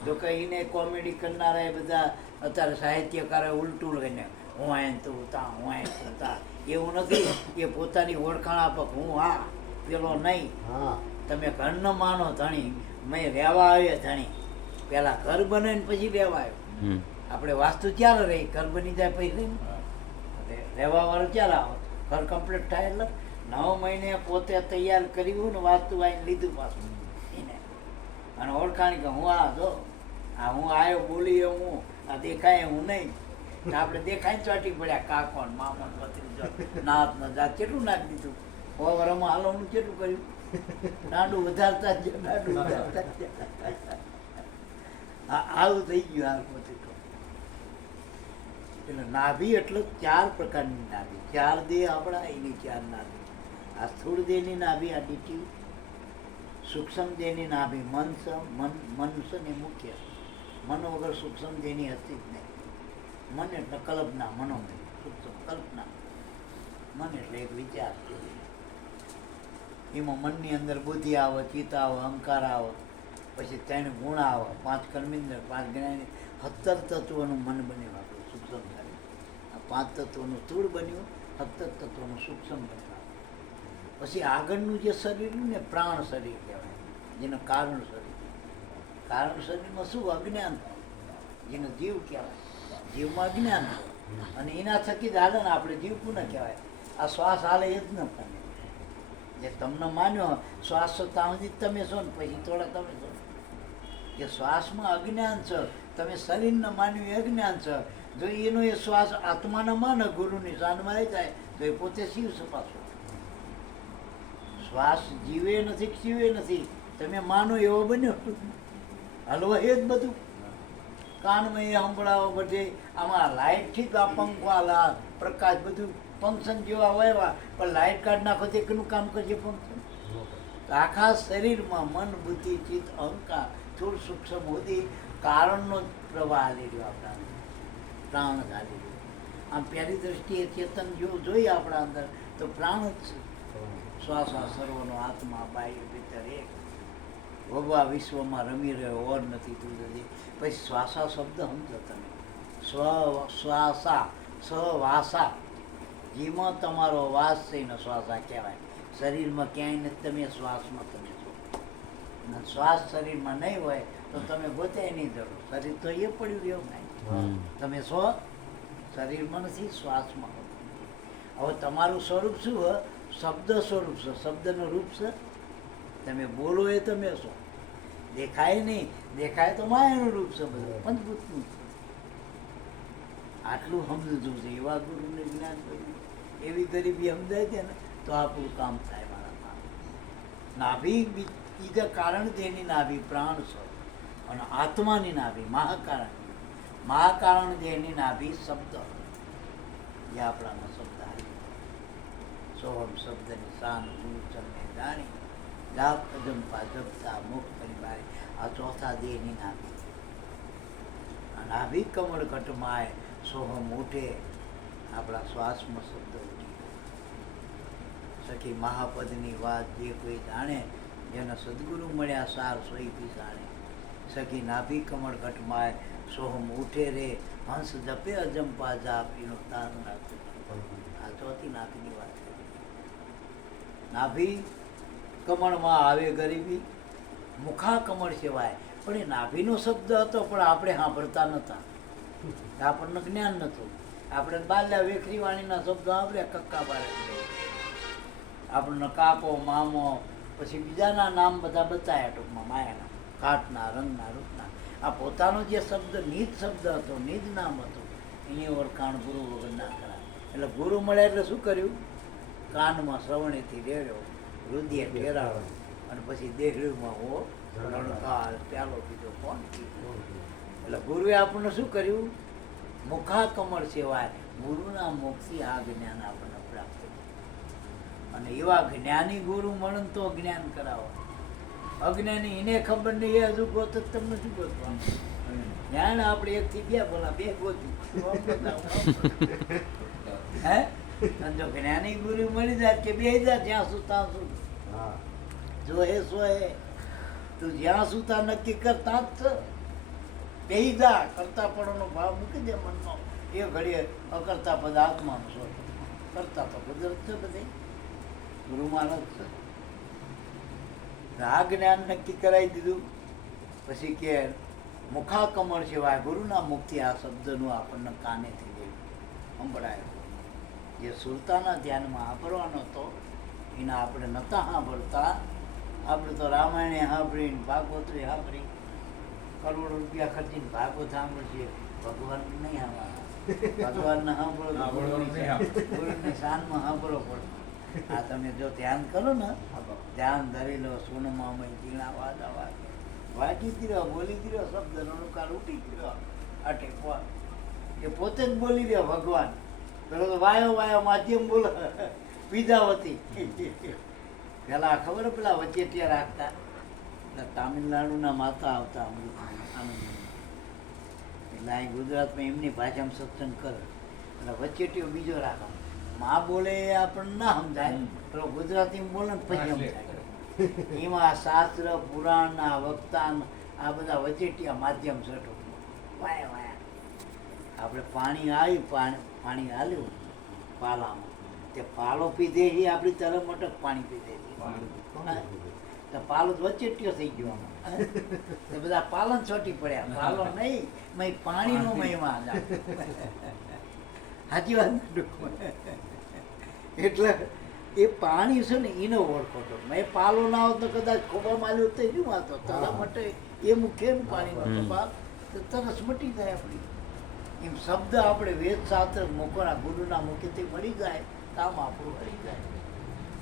જો કહીને કોમેડી કરનારા એ બધા અત્યારે સાહિત્યકારે ઉલટું લઈને હું આય તું તા હું આય તું તા એવું નથી. એ પોતાની ઓળખાણ આપે કે હું આ પેલો નહીં. હા તમે ઘર ન માનો ધણી, મેં રહેવા આવ્યો ધણી. પેલા ઘર બને ને પછી રહેવા આવ્યો. આપણે વાસ્તુ ક્યારે રહી? ઘર બની જાય પછી રહેવા વાળું ક્યારે આવે? ઘર કમ્પ્લીટ થાય એટલે 9 મહિને પોતે તૈયાર કર્યું ને વાસ્તુ આવીને લીધું પાછું એને. અને ઓળખાણ કે હું આ જો આ હું આવ્યો બોલી હું આ દેખાય હું નહીં. આપણે દેખાય ચોટી પડ્યા કાકો ને મામા ને ભત્રીજો નાત ન જાત કેટલું નાખી દીધું. ઓવરમાં હાલવાનું કેટલું કર્યું? દાંડું વધારતા જ દાંડું વધારતા જ. આવું થઈ ગયું આ પોતે તો. એટલે નાભી એટલે 4 પ્રકારની નાભી. 4 દેહ આપણા, એની 4 નાભી. આ સ્થૂળ દેહની નાભી આ ડીટી, સૂક્ષ્મ દેહની નાભી મન છે ને મુખ્ય. મન વગર સૂક્ષ્મ દેહની હતી જ નહીં. મન એટલે કલ્પના, મનોમય. સૂક્ષ્મ કલ્પના. મન એટલે એક વિચાર. એમાં મનની અંદર બુદ્ધિ આવે, ચિત્ત આવે, અહંકાર આવે, પછી 3 ગુણ આવે, 5 કર્મેન્દ્ર, 5 જ્ઞાની, 17 તત્વોનું મન બન્યું આપણું સૂક્ષ્મ શરીર. આ 5 તત્વોનું સ્થૂળ બન્યું, 17 તત્વોનું સૂક્ષ્મ બન્યું. પછી આગળનું જે શરીર ને પ્રાણ શરીર કહેવાય, જેને કારણ શરીર. કારણ શરીરમાં શું? અજ્ઞાન, જેને જીવ કહેવાય. જીવમાં અજ્ઞાન છે અને એના થકી જ હાલે ને આપણે જીવ પુનઃ કહેવાય. આ શ્વાસ હાલે એ જ ન તમે જે તમને માન્યો શ્વાસ છો ત્યાં સુધી તમે છો ને પછી થોડા તમે છો. કે શ્વાસમાં અજ્ઞાન છે, તમે શરીરને માન્યું એ અજ્ઞાન છે. જો એનો એ શ્વાસ આત્માને માને, ગુરુની શાનમાં આવી જાય તો એ પોતે શિવ છે પાછો. શ્વાસ જીવે નથી, શિવે નથી, તમે માનો એવો બન્યો. હલવો એ જ બધું. કાનમાં એ સંભળાવો બધે. આમાં લાઇટથી જ આ પંખો પ્રકાશ બધું ફંક્શન જેવા વાવ્યા, પણ લાઇટ કાઢ નાખો તો એકનું કામ કરશે ફંક્શન. તો આખા શરીરમાં મન, બુદ્ધિ, ચિત્ત, અહંકાર, સ્થૂળ સૂક્ષ્મ સુધી કારણનો જ પ્રવાહ હાલી રહ્યો આપણા પ્રાણ હાલી રહ્યો. આમ પહેલી દ્રષ્ટિએ ચેતન જો જોઈએ આપણા અંદર તો પ્રાણ જ છે. શ્વાસ સર્વનો આત્મા બાહ્ય ભીતર એક. ભગવા વિશ્વમાં રમી રહ્યો ઓર નથી તું જતી. પછી શ્વાસા શબ્દ સમજો તમે. શ્વાસા સવાસા, જેમાં તમારો વાસ છે એને શ્વાસા કહેવાય. શરીરમાં ક્યાંય નથી, તમે શ્વાસમાં તમે છો. શ્વાસ શરીરમાં નહીં હોય તો તમે ગોતે નહીં જરૂર. શરીર તો એ પડ્યું રહ્યું નહીં. તમે છો શરીરમાં નથી, શ્વાસમાં. હવે તમારું સ્વરૂપ શું હોય? શબ્દ સ્વરૂપ છે, શબ્દનું રૂપ છે. તમે બોલો એ તમે છો. દેખાય નહીં, દેખાય તો માયાનું રૂપ છે, બધું પંચભૂતનું છે. આટલું સમજવું છે. એવા ગુરુને જ્ઞાન કર્યું, એવી ગરીબી સમજાય છે ને તો આપણું કામ થાય. મારા નાભી બીજા કારણ દેહની નાભી પ્રાણ છે અને આત્માની નાભી મહાકારણ. મહાકારણ દેહની નાભી શબ્દ, જે આપણાનો શબ્દ આવી. સોહમ શબ્દની શાન ગુરુ ચરણે જાણી, જાપ અજંપા જપતા મુખ કરી બારી. આ ચોથા દેહની નાભી. આ નાભી કમળ ઘટમાય સોહમ ઉઠે. આપણા શ્વાસમાં શબ્દ ઉઠી. સખી મહાપદની વાત જે કોઈ જાણે, જેને સદગુરુ મળ્યા સાર સોઈ પી જાણે. સખી નાભી કમળ ઘટમાય સોહમ ઉઠે રે, હંસ જપે અજંપા જાપ એનો તાર નાખે. આ ચોથી નાભીની વાત કરી. નાભી કમળમાં આવે ગરીબી, મુખા કમળ સેવાય. પણ એ નાભીનો શબ્દ હતો, પણ આપણે સાંભળતા નહોતા. આપણને જ્ઞાન નહોતું. આપણે બાલ્યા વેખરી વાણીના શબ્દો આપણે કક્કા બારે, આપણને કાકો, મામો, પછી બીજાના નામ બધા બતાવ્યા ટૂંકમાં માયાના, કાટના, રંગના, રૂપના. આ પોતાનો જે શબ્દ નિજ શબ્દ હતો, નિજ નામ હતું, એની ઓળખાણ ગુરુ વગર ના કરાય. એટલે ગુરુ મળે એટલે શું કર્યું? કાનમાં શ્રવણેથી રેડ્યો, હૃદય ઠેરાવો, અને પછી દેહમાં હો રણકાર પ્યાલો પીધો કોણ પીધો. એટલે ગુરુએ આપણને શું કર્યું? મુખા કમળ સેવાય. ગુરુના મોક્ષથી આ જ્ઞાન આપણને પ્રાપ્ત થયું. અને એવા જ્ઞાની ગુરુ મળે તો જ્ઞાન કરાવો. અજ્ઞાની એને ખબર નહીં, એ હજુ ગોત તમને શું ગોતવાનું? જ્ઞાન આપણે 1 થી 2 બોલા 2 ગોત્યું. હે? અને જો જ્ઞાની ગુરુ મળી જાય કે 2 હજાર જ્યાં સુતા શું જો હે સો હે. તું જ્યાં સુતા નક્કી કરતા જ છે. 2 હજાર કરતા પડવાનો ભાવ મૂકી દે મનમાં. એ ઘડીએ અકર્તા પદ આત્માનું સ્વરૂપ, કરતા તો કુદરત છે બધી, ગુરુ મહારાજ છે. આ જ્ઞાન નક્કી કરાવી દીધું. પછી કે મુખાકમળ સિવાય ગુરુના મુખથી આ શબ્દનું આપણને કાનેથી ગયું સંભળાય. જે સુરતાના ધ્યાનમાં સાંભળવાનો હતો એના આપણે નહોતા સાંભળતા. આપણે તો રામાયણે સાંભળીને ભાગવતરી સાંભળી, કરોડો રૂપિયા ખર્ચીને ભાગવત સાંભળીએ, ભગવાન નહીં સાંભળવા. ભગવાનને સાંભળો ગુરુની શાનમાં સાંભળવો પડે. આ તમે જો ધ્યાન કરો ને, ધ્યાન ધરી લો, સોનમામય ઝીણા વાદા વાગે, વાગી દીધો, બોલી દીધો, શબ્દ રણુકાર ઉઠી ગયો, અટે એ પોતે જ બોલી રહ્યો ભગવાન. પેલો તો વાયો વાયો માધ્યમ બોલો વિદ્યાવતી. પેલા ખબર પેલા વચેટિયા રાખતા, તામિલનાડુના માતા આવતા અમૃત આનંદ, એટલે અહીં ગુજરાતમાં એમની ભાષામાં સત્સંગ કરે એટલે વચેટીઓ બીજો રાખો. માં બોલે એ આપણને ના સમજાય, પેલો ગુજરાતી બોલે ને પછી સમજાય. એમાં શાસ્ત્ર પુરાણના વક્તા આ બધા વચેટિયા માધ્યમ છે. વાયા વાયા આપણે પાણી આવ્યું, પાણી હાલ્યું પાલામાં, તે પાલો પીધે છે આપણી તરફ મટક પાણી પીધે છે. તો પાલો વચેટિયો થઈ ગયો, તો બધા પાલન છોટી પડ્યા. પાલો નહીં, મેં પાણીનો મહિમા સાચી વાત. એટલે એ પાણી છે ને એને ઓળખો તો. મેં પાલો ના હોત તો કદાચ ખોબા માલ્યો તો શું વાતો તારા માટે એ મુખ્ય પાણીનો ભાગ તો તરસ મટી જાય આપણી. એમ શબ્દ આપણે વેદ શાસ્ત્ર મોકોના ગુરુના મુખેથી મળી જાય, કામ આપણું કરી જાય.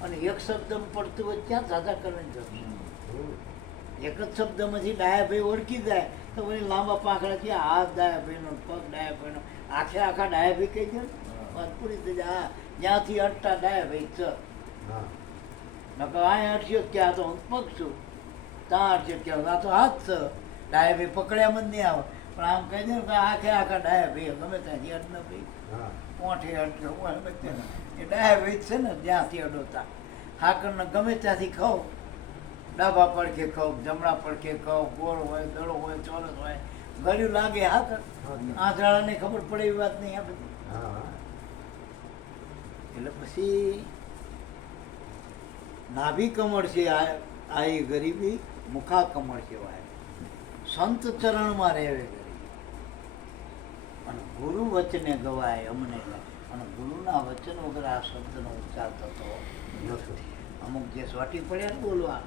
અને એક શબ્દ પડતું હોય ત્યાં સાદા કરવાની જરૂર. એક જ શબ્દમાંથી ડાયાભાઈ ઓળખી જાય તો પછી લાંબા પાંખડા છે, હાથ ડાયાભાઈનો, પગ ડાયાભાઈનો, આખા ડાયાભાઈ કહી દે વાત પૂરી થઈ જાય. જ્યાંથી અટતા ડાયાભાઈ છે, નકર અહીંયા અટસ્યો ક્યાં તો હું પગ છું, ત્યાં અટસ્યો ક્યાં આ તો હાથ છે. ડાયાભાઈ પકડ્યા જ નહીં આવે, પણ આમ કહી દે ને આખા ડાયાભાઈ ગમે ત્યાંથી અડ ન ભાઈ પોઠે અડજો એ ડાયાભાઈ છે ને જ્યાંથી અડોતા. હાકરને ગમે ત્યાંથી ખાઓ, ડાબા પડખે ખાઓ, જમણા પડખે ખાઓ, ગોળ હોય, દડો હોય, ચોરસ હોય, ગળ્યું લાગે હાકર, આંધળાને ખબર પડે એવી વાત નહીં આ બધી. એટલે પછી નાભી કમળ છે આ એ ગરીબી, મુખા કમળ કહેવાય. સંત ચરણમાં રહેવે ગરીબી, અને ગુરુ વચને ગવાય અમને. અને ગુરુના વચન વગર આ શબ્દનો ઉચ્ચાર થતો નથી. અમુક જે સોટી પડ્યા ને બોલવા,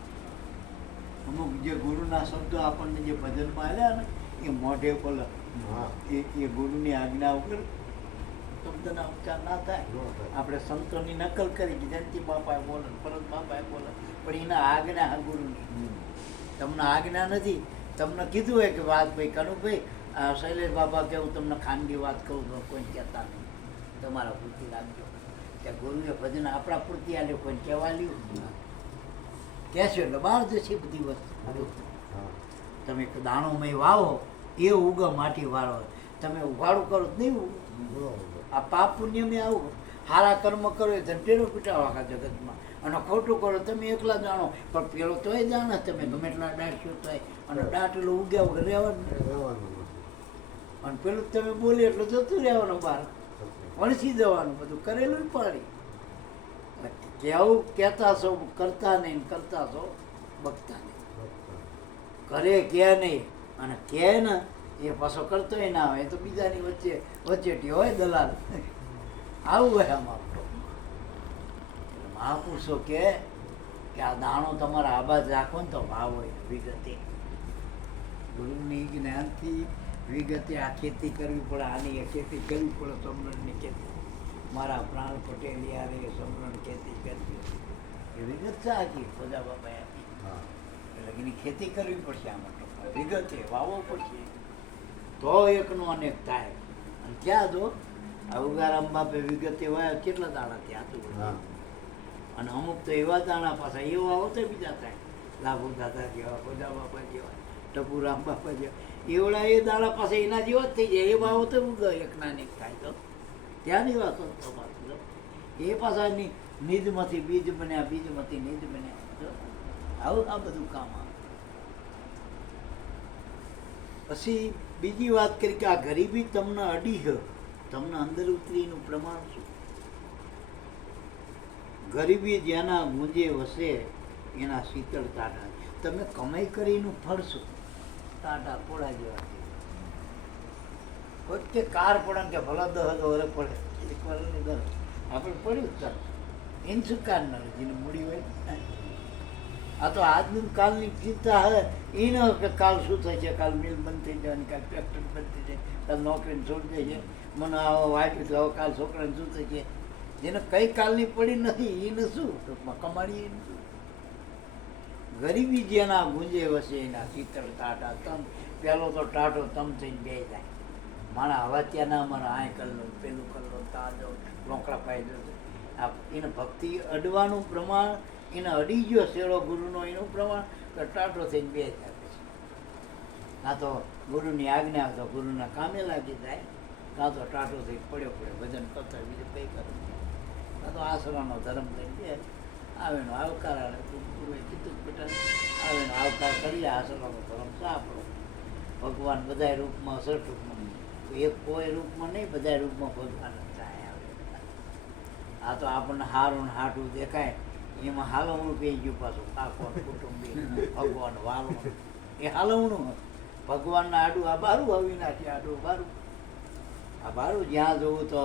અમુક જે ગુરુના શબ્દો આપણને જે ભજનમાં આવ્યા ને એ મોઢે બોલે, એ ગુરુની આજ્ઞા વગર શબ્દના ઉચ્ચાર ના થાય. આપણે સંતોની નકલ કરી કે જયંતિ બાપાએ બોલે, ભરત બાપાએ બોલે, પણ એના આજ્ઞા ગુરુની. તમને આજ્ઞા નથી, તમને કીધું હોય કે વાત ભાઈ કનુભાઈ શૈલેષ બાબા કે હું તમને ખાનગી વાત કહું તો કોઈ કહેતા નહીં, તમારા પૂરતી રાખજો. ત્યાં ગુરુએ ભજન આપણા પૂરતી આલ્યું, કોઈ કહેવા લ્યું કહેશો એટલે બહાર જશે બધી વસ્તુ. તમે દાણોમય વાવો એ ઉગ માટી વાળો, તમે ઉઘાડું કરો જ નહીં. આ પાપ પુણ્યમાં આવું, સારા કર્મ કરો એ ધંટેરો પીટાવો આખા જગતમાં, અને ખોટું કરો તમે એકલા જાણો, પણ પેલો તોય જાણે તમે ગમે એટલા દાટ્યો થાય, અને દાટેલું ઉગ્યા વગર રહેવાનું, અને પેલું તમે બોલી એટલે જતું રહેવાનું બહાર, વણસી જવાનું, બધું કરેલું પાડી. કેવું કહેતા છો કરતા નહીં, કરતા છો બકતા નહીં. કરે કે નહીં, અને કે ને એ પાછો કરતોય ના હોય તો બીજાની વચ્ચેટી હોય દલાલ. આવું હોય આમાં. મહાપુરુષો કે આ દાણો તમારા આબાદ રાખો ને તો ભાવ હોય વિગતે. ગુરુની જ્ઞાનથી વિગતે આ ખેતી કરવી પડે, આની એ ખેતી કરવી પડે, સમરણની ખેતી. મારા પ્રાણ પટેલ યારે સમરણ ખેતી કરવી એ વિગત છે આખી ખોજા બાબાએ આપી. એટલે એની ખેતી કરવી પડશે આમાં તો વિગતે વાવવો પડશે, તો એકનો અનેક થાય. અને ક્યાં જો આ ઉગારામ બાપે વિગતે વાયા કેટલા દાણા ત્યાં હતું. અને અમુક તો એવા દાણા પાછા એવા હોતે બીજા થાય, લાભુ દાદા જેવા, ખોજા બાપા જેવા, ટપુરામ બાપા જેવા, એવડા એ દાણા પાસે એના જેવા જ થઈ જાય. એ વાવો તો એકના એક થાય તો ત્યાંની વાત એ પાછા નિજમાંથી બીજ બન્યા, બીજમાંથી નિજ બન્યા. આવું આ બધું કામ આવે. પછી બીજી વાત કરી કે આ ગરીબી તમને અડી છે તમને અંદર ઉતરીનું પ્રમાણ શું? ગરીબી જેના ગુંજે વસે એના શીતળ ટાટા. તમે કમાઈ કરીનું ફળ શું? ટાટા પોળા જેવા પોતે કાર પડે કે ભલા 10 વરે પડે એક વારની દર આપણે પડ્યું જ ચાલ એને શું કાર ન જેને મૂડી હોય. આ તો આજની કાલની ચિંતા હે એ ન કે કાલ શું થશે, કાલ મિલ બંધ થઈ જવાની, કાલ ફેક્ટરી બંધ થઈ જાય, કાલ નોકરીને છોડી દે છે, મને આવો વાંચ્યું તો હવે કાલ છોકરાને શું થશે. જેને કઈ કાલની પડી નથી એને શું ટૂંકમાં કમાડીએ એને શું. ગરીબી જેના ગુંજે વસે એના શીતળ ટાટા. તમ પહેલો તો ટાટો તમ થઈને બે જાય. માણા હવા ત્યાં ના મારા આય કરી લો, પેલું કરી લો, ત્યાં જાઓ, લોકડા પાઈ દો. એને ભક્તિ અડવાનું પ્રમાણ, એને અડી ગયો શેડો ગુરુનો એનું પ્રમાણ તો ટાટો થઈને બે જાય. પછી કાં તો ગુરુની આજ્ઞા તો ગુરુના કામે લાગી જાય, કાં તો ટાટો થઈને પડ્યો પડે ભજન કરતા બીજું કંઈ કરે. કાં તો આસરાનો ધર્મ થઈને બે આવેનો આવકાર આવે. ગુરુએ કીધું બેટા આવેનો આવકાર કરીએ, આસરાનો ધર્મ સાંભળો. ભગવાન બધા રૂપમાં સટરૂપમાં, એક કોઈ રૂપમાં નહીં, બધા રૂપમાં ભગવાન જ થાય આવે. આ તો આપણને હારું ને હાટું દેખાય એમાં હાલવણું પી ગયું પાછું. કાકો કુટુંબી ભગવાન વાલું એ હાલવણું. ભગવાનના આડું આ બારું અવિનાશી આડું બારું. આ બારું જ્યાં જવું તો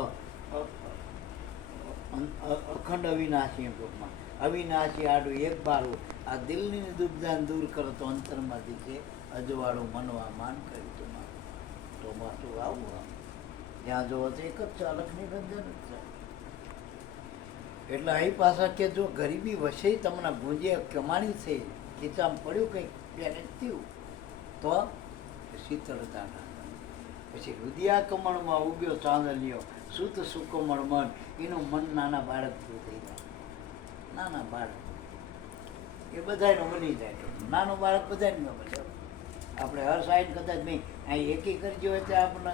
અખંડ અવિનાશી ટૂંકમાં અવિનાશી આડું એક બારું. આ દિલની દુબદાન દૂર કરો તો અંતરમાં દીધે અજવાળું મનવા માન કર્યું તમારું તો માથું આવું. જ્યાં જોવો તો એક જ છે, અલગ નિરંજન જ છે. એટલે અહીં પાછા કે જો ગરીબી વશે તમને ગુંજે કમાણી થઈ, ખીચામાં પડ્યું કંઈક બેલેન્સ થયું તો શીતળતા. પછી રુદિયા કમળમાં ઉગ્યો ચાંદલિયો, સુત સુકોમળ મન, એનું મન નાના બાળક જેવું થઈ જાય. નાના બાળક એ બધાનું બની જાય. નાનું બાળક બધાને ન બને. આપણે હર સાઈડ કદાચ નહીં અહીં એકી કરજો હોય તો આપણને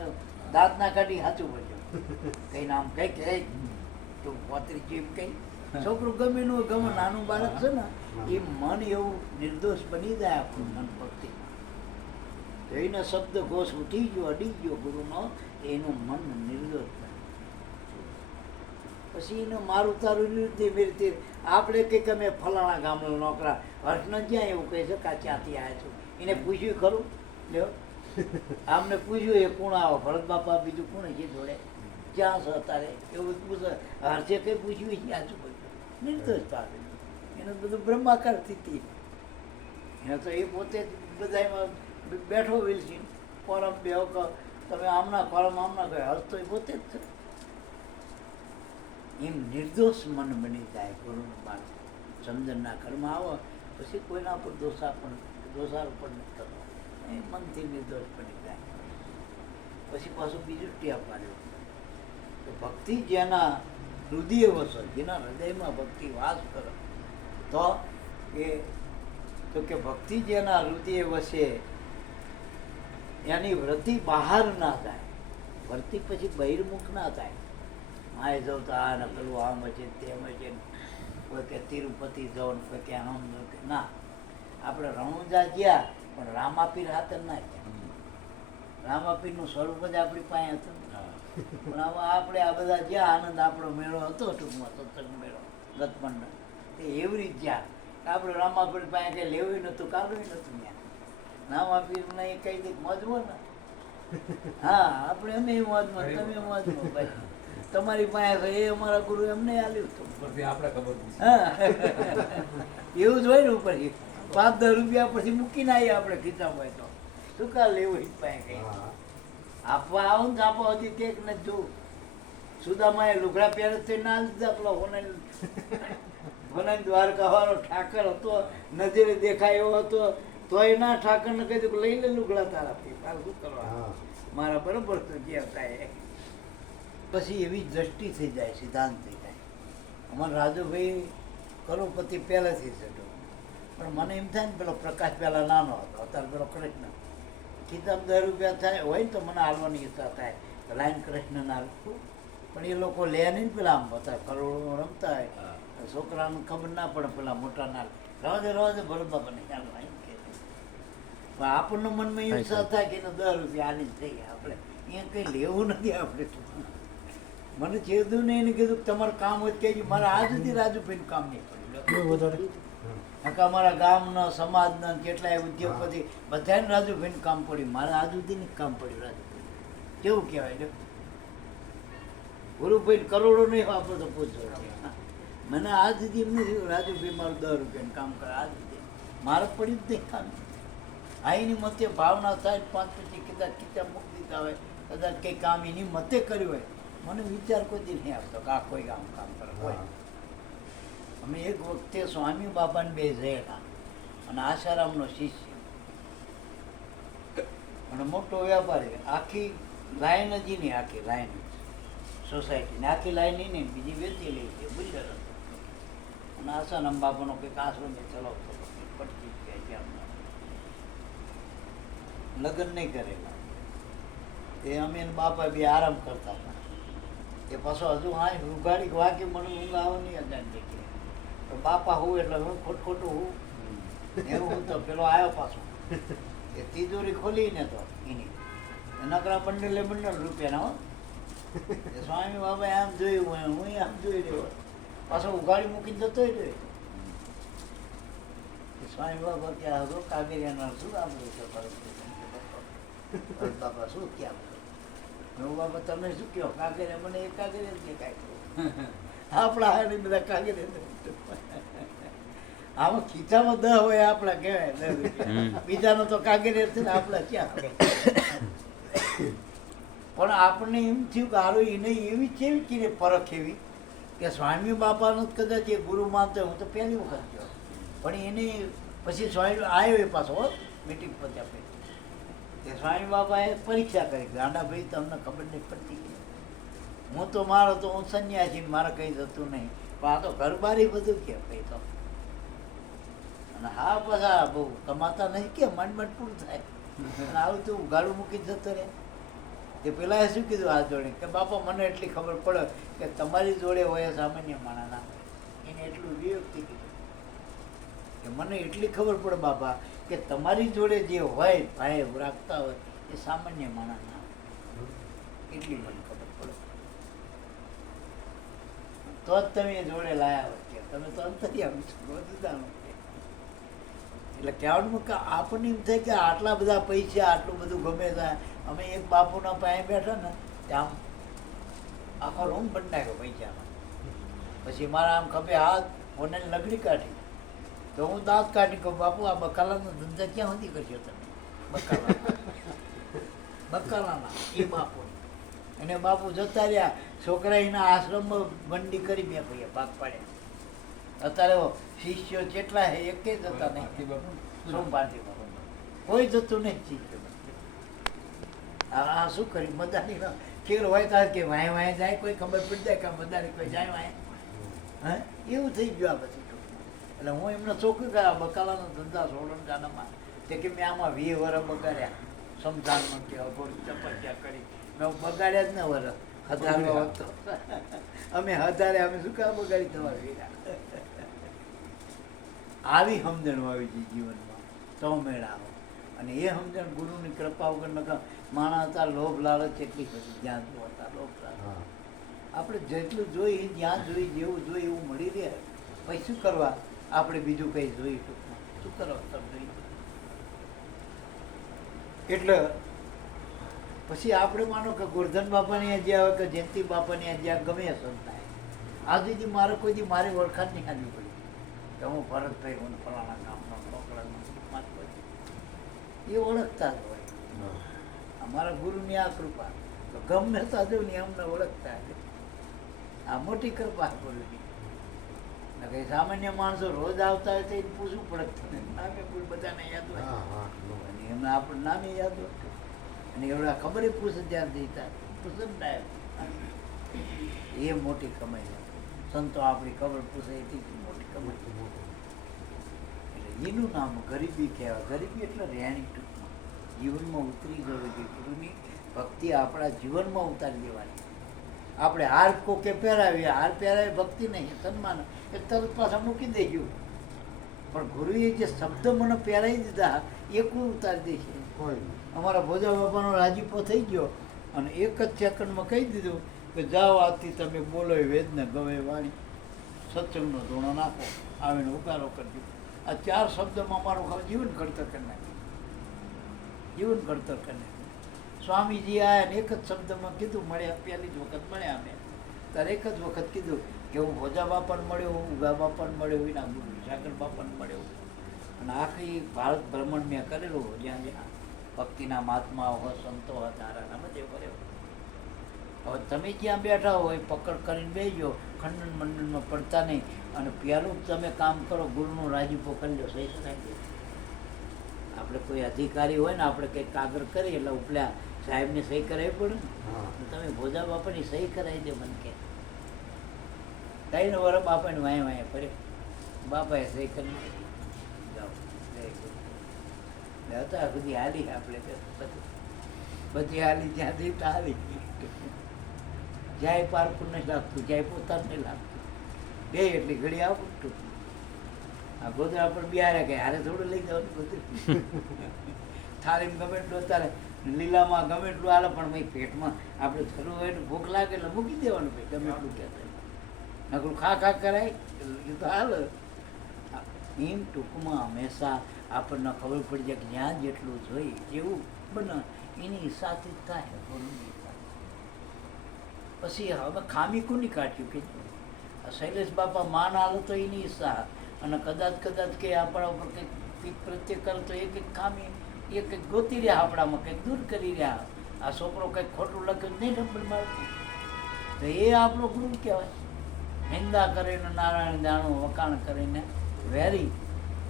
દાંત ના કાઢી સાચું પડજો. કઈ નામ કઈ કે તું પોતરી જેમ કઈ છોકરું ગમે નું ગમે, નાનું બાળક છે ને એ મન એવું નિર્દોષ બની જાય આપણું મન ભક્તિ. તો એનો શબ્દ ઘોષ ઉઠી ગયો, અડી ગયો ગુરુનો, એનું મન નિર્દોષ બને. પછી એનું મારું તારું રીતે મેરી આપણે કંઈક અમે ફલાણા ગામના નોકરા હર્ષને જ્યાં એવું કહે છે કે ક્યાંથી આવ્યા છું. એને પૂછ્યું ખરું લ્યો, આમને પૂછ્યું એ કોણ આવો ભરત બાપા બીજું કોણ છે જોડે ક્યાં છે અત્યારે એવું પૂછે. હર્ષે કંઈ પૂછ્યું ક્યાં છું પૂછ્યું નિર્દોષ પાસે એનું બધું બ્રહ્માકાર સ્થિતિ. એને તો એ પોતે જ બધામાં બેઠો વિલસી કોરમ બે તમે આમના કોરમ આમના કહે હર્ષ તો એ પોતે જ છે. એમ નિર્દોષ મન બની જાય ગુરુનું બાળક. સમજણના ઘરમાં આવો પછી કોઈના પર દોષારોપણ નથી કરવો, એ મનથી નિર્દોષ બની જાય. પછી પાછું બીજું ટેપ પાડ્યું તો ભક્તિ જેના હૃદય વસો, જેના હૃદયમાં ભક્તિ વાસ કરે તો એ તો કે ભક્તિ જેના હૃદય વસે એની વૃત્તિ બહાર ના જાય. વૃત્તિ પછી બહિર્મુખ ના થાય. માય જાઉં તો આ ને પેલું આમ છે તેમ છે, કોઈ કે તિરુપતિ જાઉં કોઈ કે આમ કે ના. આપણે રણુજા ગયા પણ રામાપીર હાથર ના ગયા. રામાપીરનું સ્વરૂપ જ આપણી પાસે હતું. પણ હવે આપણે આ બધા જ્યાં આનંદ આપણો મેળો હતો ટૂંકમાં સત્સંગ મેળો ગતમંડળ તે એવી રીતે જ્યાં આપણે રામાપીર પાસે કંઈ લેવું નહોતું, કાઢવું નહોતું. ત્યાં રામાપીરને એ કહી દે મોજમાં ને હા આપણે અમે મોજમાં તમે મોજમાં ભાઈ તમારી પાસે એ અમારા ગુરુ એમને આલ્યું હતું. હા એવું જ હોય ને ઉપરથી 5-10 રૂપિયા પછી મૂકીને આવીએ આપણે ખીચામાં તો શું કા લેવું એ પાસે કઈ આપવા આવું ને આપવા હજી કેક નથી જોવું. સુદામાં એ લુગડા પહેરે તો ના લીધા પેલો હોનાઈ દ્વારકા વાળો ઠાકર હતો, નજરે દેખાય એવો હતો તોય ના ઠાકરને કહી દઉં લઈ લે લુગડા તારા શું કરવા મારા બરોબર તો જે થાય. પછી એવી દ્રષ્ટિ થઈ જાય, સિદ્ધાંત થઈ જાય. અમારા રાજુભાઈ કરોડપતિ પહેલેથી છે પણ મને એમ થાય ને પેલો પ્રકાશ પહેલાં નાનો હતો, અત્યારે પેલો કૃષ્ણ ખીચામાં 10 રૂપિયા થાય હોય ને તો મને હાલવાની ઈચ્છા થાય લાઈન કૃષ્ણના હાલતું. પણ એ લોકો લે નહીં પેલા આમ બધા કરોડો રમતા હોય, છોકરાને ખબર ના પડે પેલા મોટા ના રવા દે બરોબર બને ચાલવા એમ કે. પણ આપણને મનમાં ઈચ્છા થાય કે 10 રૂપિયા આની થઈ ગયા આપણે અહીંયા કંઈ લેવું નથી આપણે મને ચેદું ને એને કીધું કે તમારું કામ હોય કે મારે આજ સુધી રાજુભાઈનું કામ નહીં પડ્યું. અમારા ગામના સમાજના કેટલાય ઉદ્યોગપતિ બધાને રાજુભાઈનું કામ પડ્યું, મારે આજ સુધી નહીં કામ પડ્યું રાજુભાઈ. કેવું કહેવાય? ગુરુભાઈ કરોડો નહીં વાપરો તો પૂછો. મને આજ સુધી એમ નથી રાજુભાઈ મારું 10 રૂપિયાનું કામ કરે, આજ સુધી મારે પડ્યું જ નહીં કામ. આ એની મતે ભાવના થાય 5 પછી કદાચ કિતાબ મૂકી દીધા હોય, કદાચ કંઈ કામ એની મતે કર્યું હોય, મને વિચાર કોઈ દી નહીં આવતો કે આ કોઈ કામ કરે કોઈ. અમે એક વખતે સ્વામી બાપાને બે જયેલા અને આશારામનો શિષ્ય અને મોટો વેપારી, આખી લાઈન જ નહીં, આખી લાઈન સોસાયટીની આખી લાઈન નહીં, બીજી વેચી લઈ છે બિલ્ડર હતો. અને આશારામ બાપાનો કંઈક આશ્રમ ચલાવતો પટકી ગયા ત્યાં લગ્ન નહીં કરેલા. એ અમે બાપા બી આરામ કરતા હતા. એ પાછો હજુ હા ઉઘાડી વાંકી મને ઊંઘ આવો નહીં અજાણ દેખી તો બાપા હું એટલે હું ખોટું હું એવું હું તો પેલો આવ્યો પાછો એ તિજોરી ખોલીને તો એની નકરા બંડલે બંડલ રૂપિયાના હો. એ સ્વામી બાબાએ આમ જોયું, હું આમ જોઈ રહ્યો, પાછો ઉઘાડી મૂકીને જતો રહ્યો. સ્વામી બાબા ક્યાં હતો કાગરિયાના શું આપણું બાબા શું ક્યાં હું બાબા તમે શું કહો કાગરે? મને એ કાગરે જ દેખાય. આપણા હારી બધા કાગરે આમાં ખીચામાં 10 હોય આપણા કહેવાય 10 રૂપિયા, બીજાનો તો કાગરે છે ને આપણા ક્યાં. પણ આપણને એમ થયું કે હારું એને એવી કેવી કીને પરખ એવી કે સ્વામી બાપાનો જ કદાચ એ ગુરુ માનતો. હું તો પહેલી વખત ગયો પણ એને પછી સ્વામી આવ્યો એ પાછો મીટિંગ પત્યા પછી કે સ્વામી બાપાએ પરીક્ષા કરી, ગાંડાભાઈ તમને ખબર નહીં પડતી. હું તો મારો તો હું સંન્યાસી, મારે કંઈ જતું નહીં, પણ આ તો ઘર બારી બધું કે કંઈ તો. અને હા પાછા બહુ કમાતા નહીં કે માંડ માંડ પૂરું થાય. અને આવું તો ઉઘાડું મૂકી જતો રહે. તે પેલા શું કીધું આ જોડે કે બાપા મને એટલી ખબર પડે કે તમારી જોડે હોય સામાન્ય માણસના, એને એટલું વિયુક્તિ કીધું કે મને એટલી ખબર પડે બાપા કે તમારી જોડે જે હોય ભાઈ રાખતા હોય એ સામાન્ય માણસ ના હોય, એટલી મને ખબર પડે. તો જ તમે જોડે લાયા હોય કે તમે તો અંતર્યામી છો જુદાનું. એટલે કહેવાનું કે આપણને એમ થાય કે આટલા બધા પૈસા આટલું બધું ગમે થાય. અમે એક બાપુના પાસે બેઠા ને ત્યાં આખો રૂમ બનાવ્યો પૈસામાં. પછી મારા આમ ખભે હાથ મને લગડી કાઢી તો હું દાંત કાઢી કહું બાપુ આ બકાલાનો ધંધા ક્યાં સુધી કરશો તમે? બકાલાના એ બાપુ અને બાપુ જતા રહ્યા. છોકરા એના આશ્રમમાં બંડી કરી બે ભાઈ ભાગ પાડ્યા. અત્યારે શિષ્યો જેટલા હે એક જતા નહીં, સોમવારથી કોઈ જતું નહીં શિષ્ય. આ શું કર્યું મદાની ખેલ હોય તો કે વાય વાય જાય, કોઈ ખબર પડી જાય કે મદાની કોઈ જાય વાય. હા એવું થઈ ગયું આ બધું. એટલે હું એમને ચોખ્ખું કર્યા બકાલાનો ધંધા છોડો જાનામાં તે કે મેં આમાં 20 વર્ષ બગાડ્યા સમજાનમાં કે અઘોરી તપસ્યા કરી મેં બગાડ્યા જ ને વર્ષ 1000 હતો અમે 1000 અમે શું કામ બગાડી તમારે વીરા. આવી સમજણ આવી છે જીવનમાં તો મેળાવો. અને એ સમજણ ગુરુની કૃપા વગર નકા માણસ હતા લોભ લાલચ એટલી બધી જ્યાં જોતા લોભ લાલચ. આપણે જેટલું જોઈએ જ્યાં જોઈ જેવું જોઈએ એવું મળી રહે. પછી શું કરવા આપણે બીજું કંઈ જોઈ ટૂંકમાં શું કરવા તમે જોઈ. એટલે પછી આપણે માનો કે ગોરધન બાપાની જ્યાં હોય કે જયંતિ બાપાની જ્યાં ગમે સંતાય આ સુધી મારે કોઈ દી મારી ઓળખાણ નહીં આવી પડી કે હું ભરતભાઈ હું ફલાણા ગામનો છોકરાનો એ ઓળખતા જ હોય. અમારા ગુરુની આ કૃપા તો ગમે તો ને અમને ઓળખતા આ મોટી કૃપા ગુરુની. કઈ સામાન્ય માણસો રોજ આવતા હોય તો એને પૂછવું પડે નામે કોઈ બધાને યાદ હોય અને એમને આપણે નામે યાદ હોય અને એવડા ખબર પૂછે ત્યાં દેતા પૂછે એ મોટી કમાઈ છે. સંતો આપણી ખબર પૂછે એટલી મોટી કમાઈ. એટલે એનું નામ ગરીબી કહેવાય. ગરીબી એટલે રહેણી ટૂંકમાં જીવનમાં ઉતરી જવું જોઈએ. ગુરુની ભક્તિ આપણા જીવનમાં ઉતારી દેવાની. આપણે હાર કોકે પહેરાવીએ, હાર પહેરાવી ભક્તિ નહીં સન્માન એ તરત પાછા મૂકી દે ગયું. પણ ગુરુએ જે શબ્દ મને પહેરાવી દીધા એ કોઈ ઉતારી દે છે. અમારા ભોજા બાપાનો રાજીપો થઈ ગયો અને એક જ સેકન્ડમાં કહી દીધું કે જાઓ આજથી તમે બોલો એ વેદને ગવે વાણી સત્સંગનો ધૂણો નાખો આવીને ઉગારો કરજો. આ 4 શબ્દમાં મારું હવે જીવન ઘડતર કરી નાખ્યું. જીવન ઘડતર કરી નાખ્યું. સ્વામીજી આયા ને એક જ શબ્દમાં કીધું, મળ્યા પહેલી જ વખત મળ્યા અમે ત્યારે એક જ વખત કીધું કે હું ભોજા બાપાને મળ્યો, ઉગા બાપાને મળ્યો, એના ગુરુ સાગર બાપાને મળ્યો. અને આખી ભારત ભ્રમણ મેં કરેલું, જ્યાં જ્યાં ભક્તિના મહાત્માઓ હોય, સંતો હોય, તારાના બધે કર્યો. હવે તમે જ્યાં બેઠા હોય પકડ કરીને બેસજો, ખંડન મંડનમાં પડતા નહીં. અને પહેલું તમે કામ કરો, ગુરુનું રાજીપો કરી લો, સહી કરાવી દો. આપણે કોઈ અધિકારી હોય ને, આપણે કંઈક કાગળ કરીએ એટલે ઉપલા સાહેબની સહી કરાવી પડે ને. તમે ભોજા બાપાની સહી કરાવી દો. મને કે 3 વર્ષ બાપાને વાંય વાંય ફર્યો, બાપાએ સહી કરી જાઓ. હતા બધી હાલી, આપણે બધી હાલી, જ્યાં દેવતા હાલી, જાય પારકું નહીં લાગતું, જાય પોતાને નહીં લાગતું. બે એટલી ઘડી આવું આ ગોધરા પર બિહારે કે હારે થોડું લઈ જવાનું ગોધરી થાળીમાં ગમે એટલું અત્યારે લીલામાં ગમે એટલું હાલે, પણ ભાઈ પેટમાં આપણે થરું હોય એટલે ભૂખ લાગે એટલે મૂકી દેવાનું ભાઈ, ગમે એટલું કહેતા નકરું ખા ખા કરાય એ તો હાલ. એમ ટૂંકમાં હંમેશા આપણને ખબર પડી જાય કે જ્યાં જેટલું જોઈએ જેવું બને એની સાથે જ થાય. પછી હવે ખામી કોની કાઢ્યું કે શૈલેષ બાપા માન આલો તો એની ઈચ્છા, અને કદાચ કે આપણા ઉપર કંઈક પ્રત્યે કરે તો એક ખામી એક ગોતી રહ્યા, આપણામાં કંઈક દૂર કરી રહ્યા. આ છોકરો કંઈક ખોટું લખ્યું નહીં નંબર મારતી તો એ આપણો ગુરુ કહેવાય. નિંદા કરીને નારાયણ દાણું વખાણ કરીને વેરી,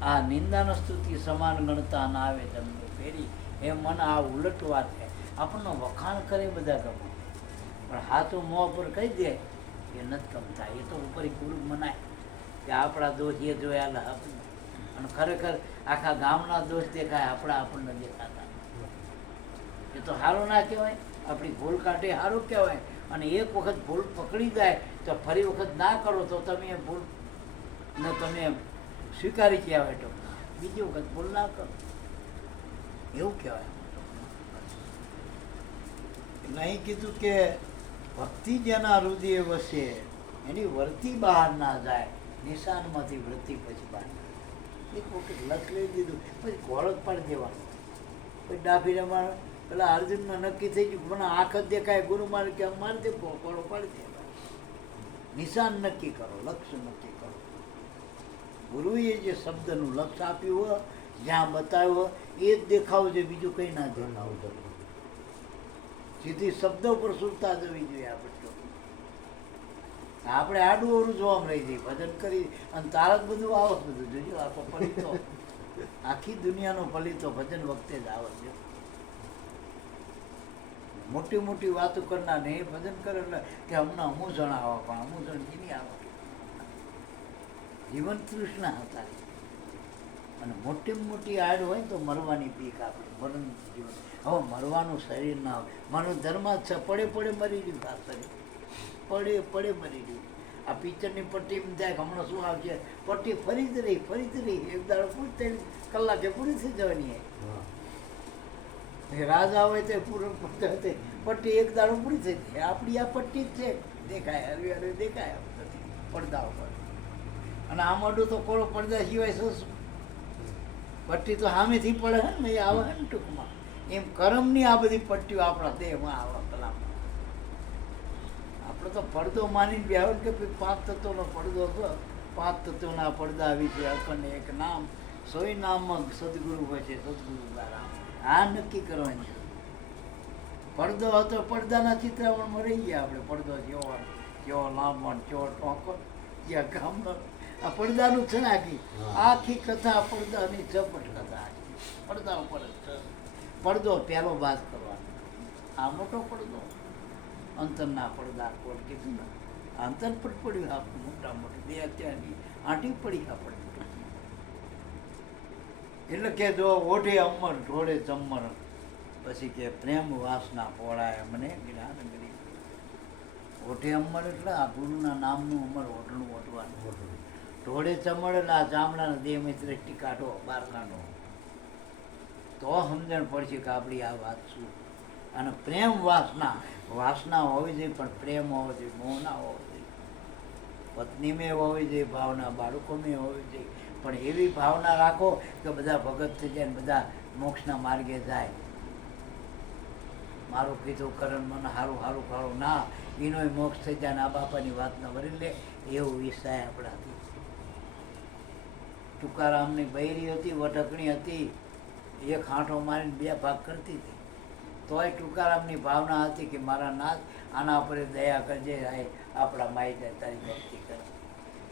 આ નિંદાનો સ્તુતિ સમાન ગણતા ના આવે તમને ફેરી. એ મન આ ઉલટ વાત છે. આપણને વખાણ કરે બધા ગમે, પણ હાથું મોં પર કહી દે એ નથી ગમતા. એ તો ઉપર ગુરુ મનાય કે આપણા દોષ એ જોયા આપણને, અને ખરેખર આખા ગામના દોષ દેખાય, આપણા આપણને દેખાતા. એ તો સારું ના કહેવાય. આપણી ભૂલ કાઢે સારું કહેવાય. અને એક વખત ભૂલ પકડી જાય તો ફરી વખત ના કરો તો તમે એ ભૂલ ને તમે સ્વીકારી કહેવાય. તો બીજી વખત ભૂલ ના કરો એવું કહેવાય. નહીં કીધું કે ભક્તિ જેના હૃદય વસે એની વર્તી બહાર ના જાય, નિશાનમાંથી વૃત્તિ પછી બહાર. એક વખત લખ લઈ દીધું પછી ઘોડો જ પાડી દેવાનો. પછી ડાભી રમાણ પેલા અર્જુનમાં નક્કી થઈ ગયું, મને આંખ જ દેખાય ગુરુ મારે કે મારી દે, ઘોડો પાડી દેવાનો. નિશાન નક્કી કરો, લક્ષ્ય નક્કી કરો. ગુરુએ જે શબ્દનું લક્ષ્ય આપ્યું હોય, જ્યાં બતાવ્યું હોય એ જ દેખાવું છે, બીજું કંઈ ના દેખાવું જોઈએ. સીધી શબ્દો પર સુરતા જવી જોઈએ. આપણે આડું ઓરું જોવામાં રહી જઈએ, ભજન કરી અને તારા જ બધું આવે બધું જોજો. આખો પલિતો આખી દુનિયાનો પલિતો ભજન વખતે જ આવે છે. મોટી મોટી વાતો કરનાર ને એ ભજન કરે એટલે કે હમણાં અમુક જણ આવા, પણ અમુક જણ જીની આવે. જીવન તૃષ્ણા હતા. અને મોટી મોટી આડ હોય તો મરવાની બીક આપણે, મરણ જીવન. હવે મરવાનું શરીર ના હોય, મારું ધર્મ જ છે, પડે પડે મરી રહ્યું આ શરીર, પડે પડે મરી રહ્યું. આ પિક્ચરની પટ્ટી એમ થાય કે હમણાં શું આવશે, પટ્ટી ફરી જ રહી, એક દાડો પૂરી કલાકે પૂરી થઈ જવાની. રાજા હોય તો પૂરું પટ્ટી એક દાડો પૂરી થઈ જાય. આપણી આ પટ્ટી જ છે, દેખાય હરવી દેખાય પડદા ઉપર. અને આ મોઢું તો કોળો પડદા સિવાય શું, પટ્ટી તો સામેથી પડે ને એ આવે ને ટૂંકમાં. એમ કરમની આ બધી પટ્ટીઓ આપણા દેહમાં આવે કલામાં. આપણે તો પડદો માનીને બેહો કે 5 તત્વોનો પડદો હતો, 5 તત્વોના પડદા આવી છે. અખંડ એક નામ, સોય નામમાં સદગુરુ હોય છે, સદગુરુ દ્વારા આ નક્કી કરવાની. પડદો હતો, પડદાના ચિત્રાવણમાં રહી ગયા આપણે. પડદો જેવો લાંબો જેવો ટોંકો, જ્યાં ગામનો આ પડદાનું છે ને આખી કથા પડદાની ઝપટ કથા. પડદા ઉપર જ પડદો પહેલો બાદ કરવાનો. આ મોટો પડદો, અંતરના પડદા કોટ કીધું ને, અંતર પર પડ્યું આપણે મોટા મોટી 2 અત્યારની આંટી પડી આપણે. એટલે કે જો ઓઢે અમર ઢોળે ચમર, પછી કે પ્રેમ વાસના પોળાય મને જ્ઞાન ગરી. ઓઢે અમર એટલે આ ગુરુના નામનું અમર ઓઢણું ઓઢવાનું. ઢોળે ચમડ એટલે આ ચામડાના દેહમાં દ્રષ્ટિ કાઢો બહાર કાઢો, તો સમજણ પડશે કે આપણી આ વાત શું. અને પ્રેમ વાસના, વાસના હોવી જોઈએ પણ પ્રેમ હોવો જોઈએ, મોહ ના હોવો જોઈએ. પત્નીમાં હોવી જોઈએ ભાવના, બાળકોમાં હોવી જોઈએ, પણ એવી ભાવના રાખો કે બધા ભગત થઈ જાય ને બધા મોક્ષના માર્ગે જાય. મારું કીધું કરણ મને સારું સારું ખાવું ના, એનોય મોક્ષ થઈ જાય ને આ બાપાની વાત ન વરી લે, એવું વિષય આપણાથી. તુકારામની બૈરી હતી, વટકણી હતી, એક હાંઠો મારીને બે ભાગ કરતી હતી, તોય તુકારામની ભાવના હતી કે મારા નાથ આના પર દયા કરજે, આપણા માઈ જાય તારી ભક્તિ કરે.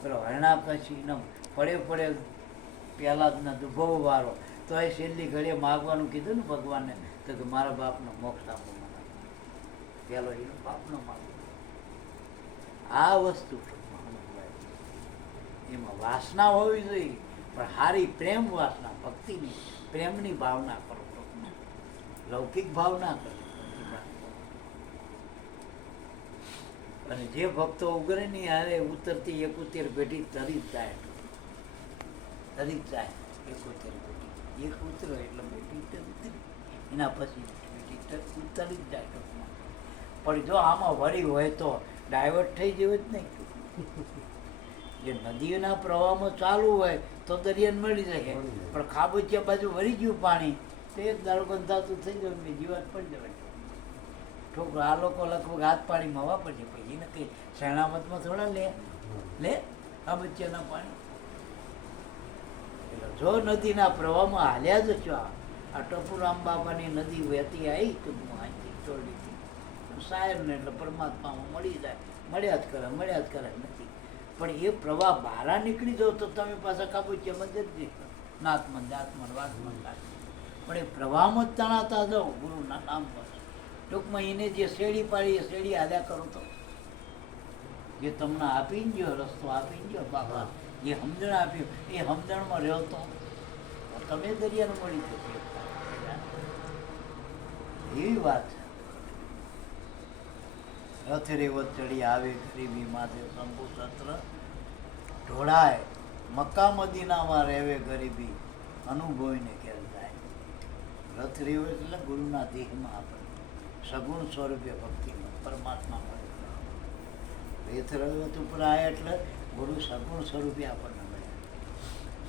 પેલો હરણાકશી ન પડે પડે પહેલાં જ ન દુભવ વાળો, તોય છેલ્લી ઘડીએ માગવાનું કીધું ને ભગવાનને, તો કે મારા બાપનો મોક્ષ આપો મને. પેલો એનો બાપનો માગો. આ વસ્તુ એમાં વાસના હોવી જોઈએ, પણ સારી પ્રેમ વાસના, ભક્તિની પ્રેમની ભાવના કરો. લૌકિક ભાવના કરો. અને જે ભક્તો ઉગરે ની હારે ઉતરતી 71 પેઢી તરી જ જાય, તરી જ જાય. 71 પેઢી એક ઉતરો એટલે પેઢી ઉતરી, એના પછી પેઢી ઉતરી જ જાય ટૂંકમાં. પણ જો આમાં વળી હોય તો ડાયવર્ટ થઈ જેવું જ નહીં. જે નદીઓના પ્રવાહમાં ચાલુ હોય તો દરિયાને મળી જાય, પણ ખાબોચિયા બાજુ વળી ગયું પાણી તો એક દાડો ગંધાતું થઈ ગયું, બીજી વાત પડી જવાય. છોકરો આ લોકો લગભગ હાથ પાણીમાં વાપરશે, પછી એને કંઈ શરણામતમાં થોડા લે ખાબોચિયાના પાણી. એટલે જો નદીના પ્રવાહમાં હાલ્યા જ છો, આ ટપુરામ બાપાની નદી વહેતી આવી ટૂંકમાં અહીંથી ચોરડીથી સાહેબને એટલે પરમાત્મામાં મળી જાય, મળ્યા જ કરે નથી. પણ એ પ્રવાહ બહાર નીકળી જાવ તો તમે પાછા કાબુચિયામાં જતી નાથમન જાતમન વાતમન લાગે. પણ એ પ્રવાહમાં જ તણાતા જાઓ ગુરુના નામ પર. ટૂંકમાં એને જે શેડી પાડી એ શેડી હાલ્યા કરો તો જે તમને આપી ગયો રસ્તો આપી ગયો બાપા, જે સમજણ આપ્યું એ સમજણમાં રહ્યો તો તમે દરિયાને મળી જશે. એવી વાત છે. રથ રેવત ચડી આવે ગરીબી માથે શંભુ સત્ર ઢોળાય, મક્કા મદીનામાં રહેવે ગરીબી અનુભવીને ઘેર જાય. રથ રેવત એટલે ગુરુના દેહમાં આપણે સગુણ સ્વરૂપે ભક્તિમાં પરમાત્મા મળે. રથ રેવત ઉપર આવ્યા એટલે ગુરુ સગુણ સ્વરૂપે આપણને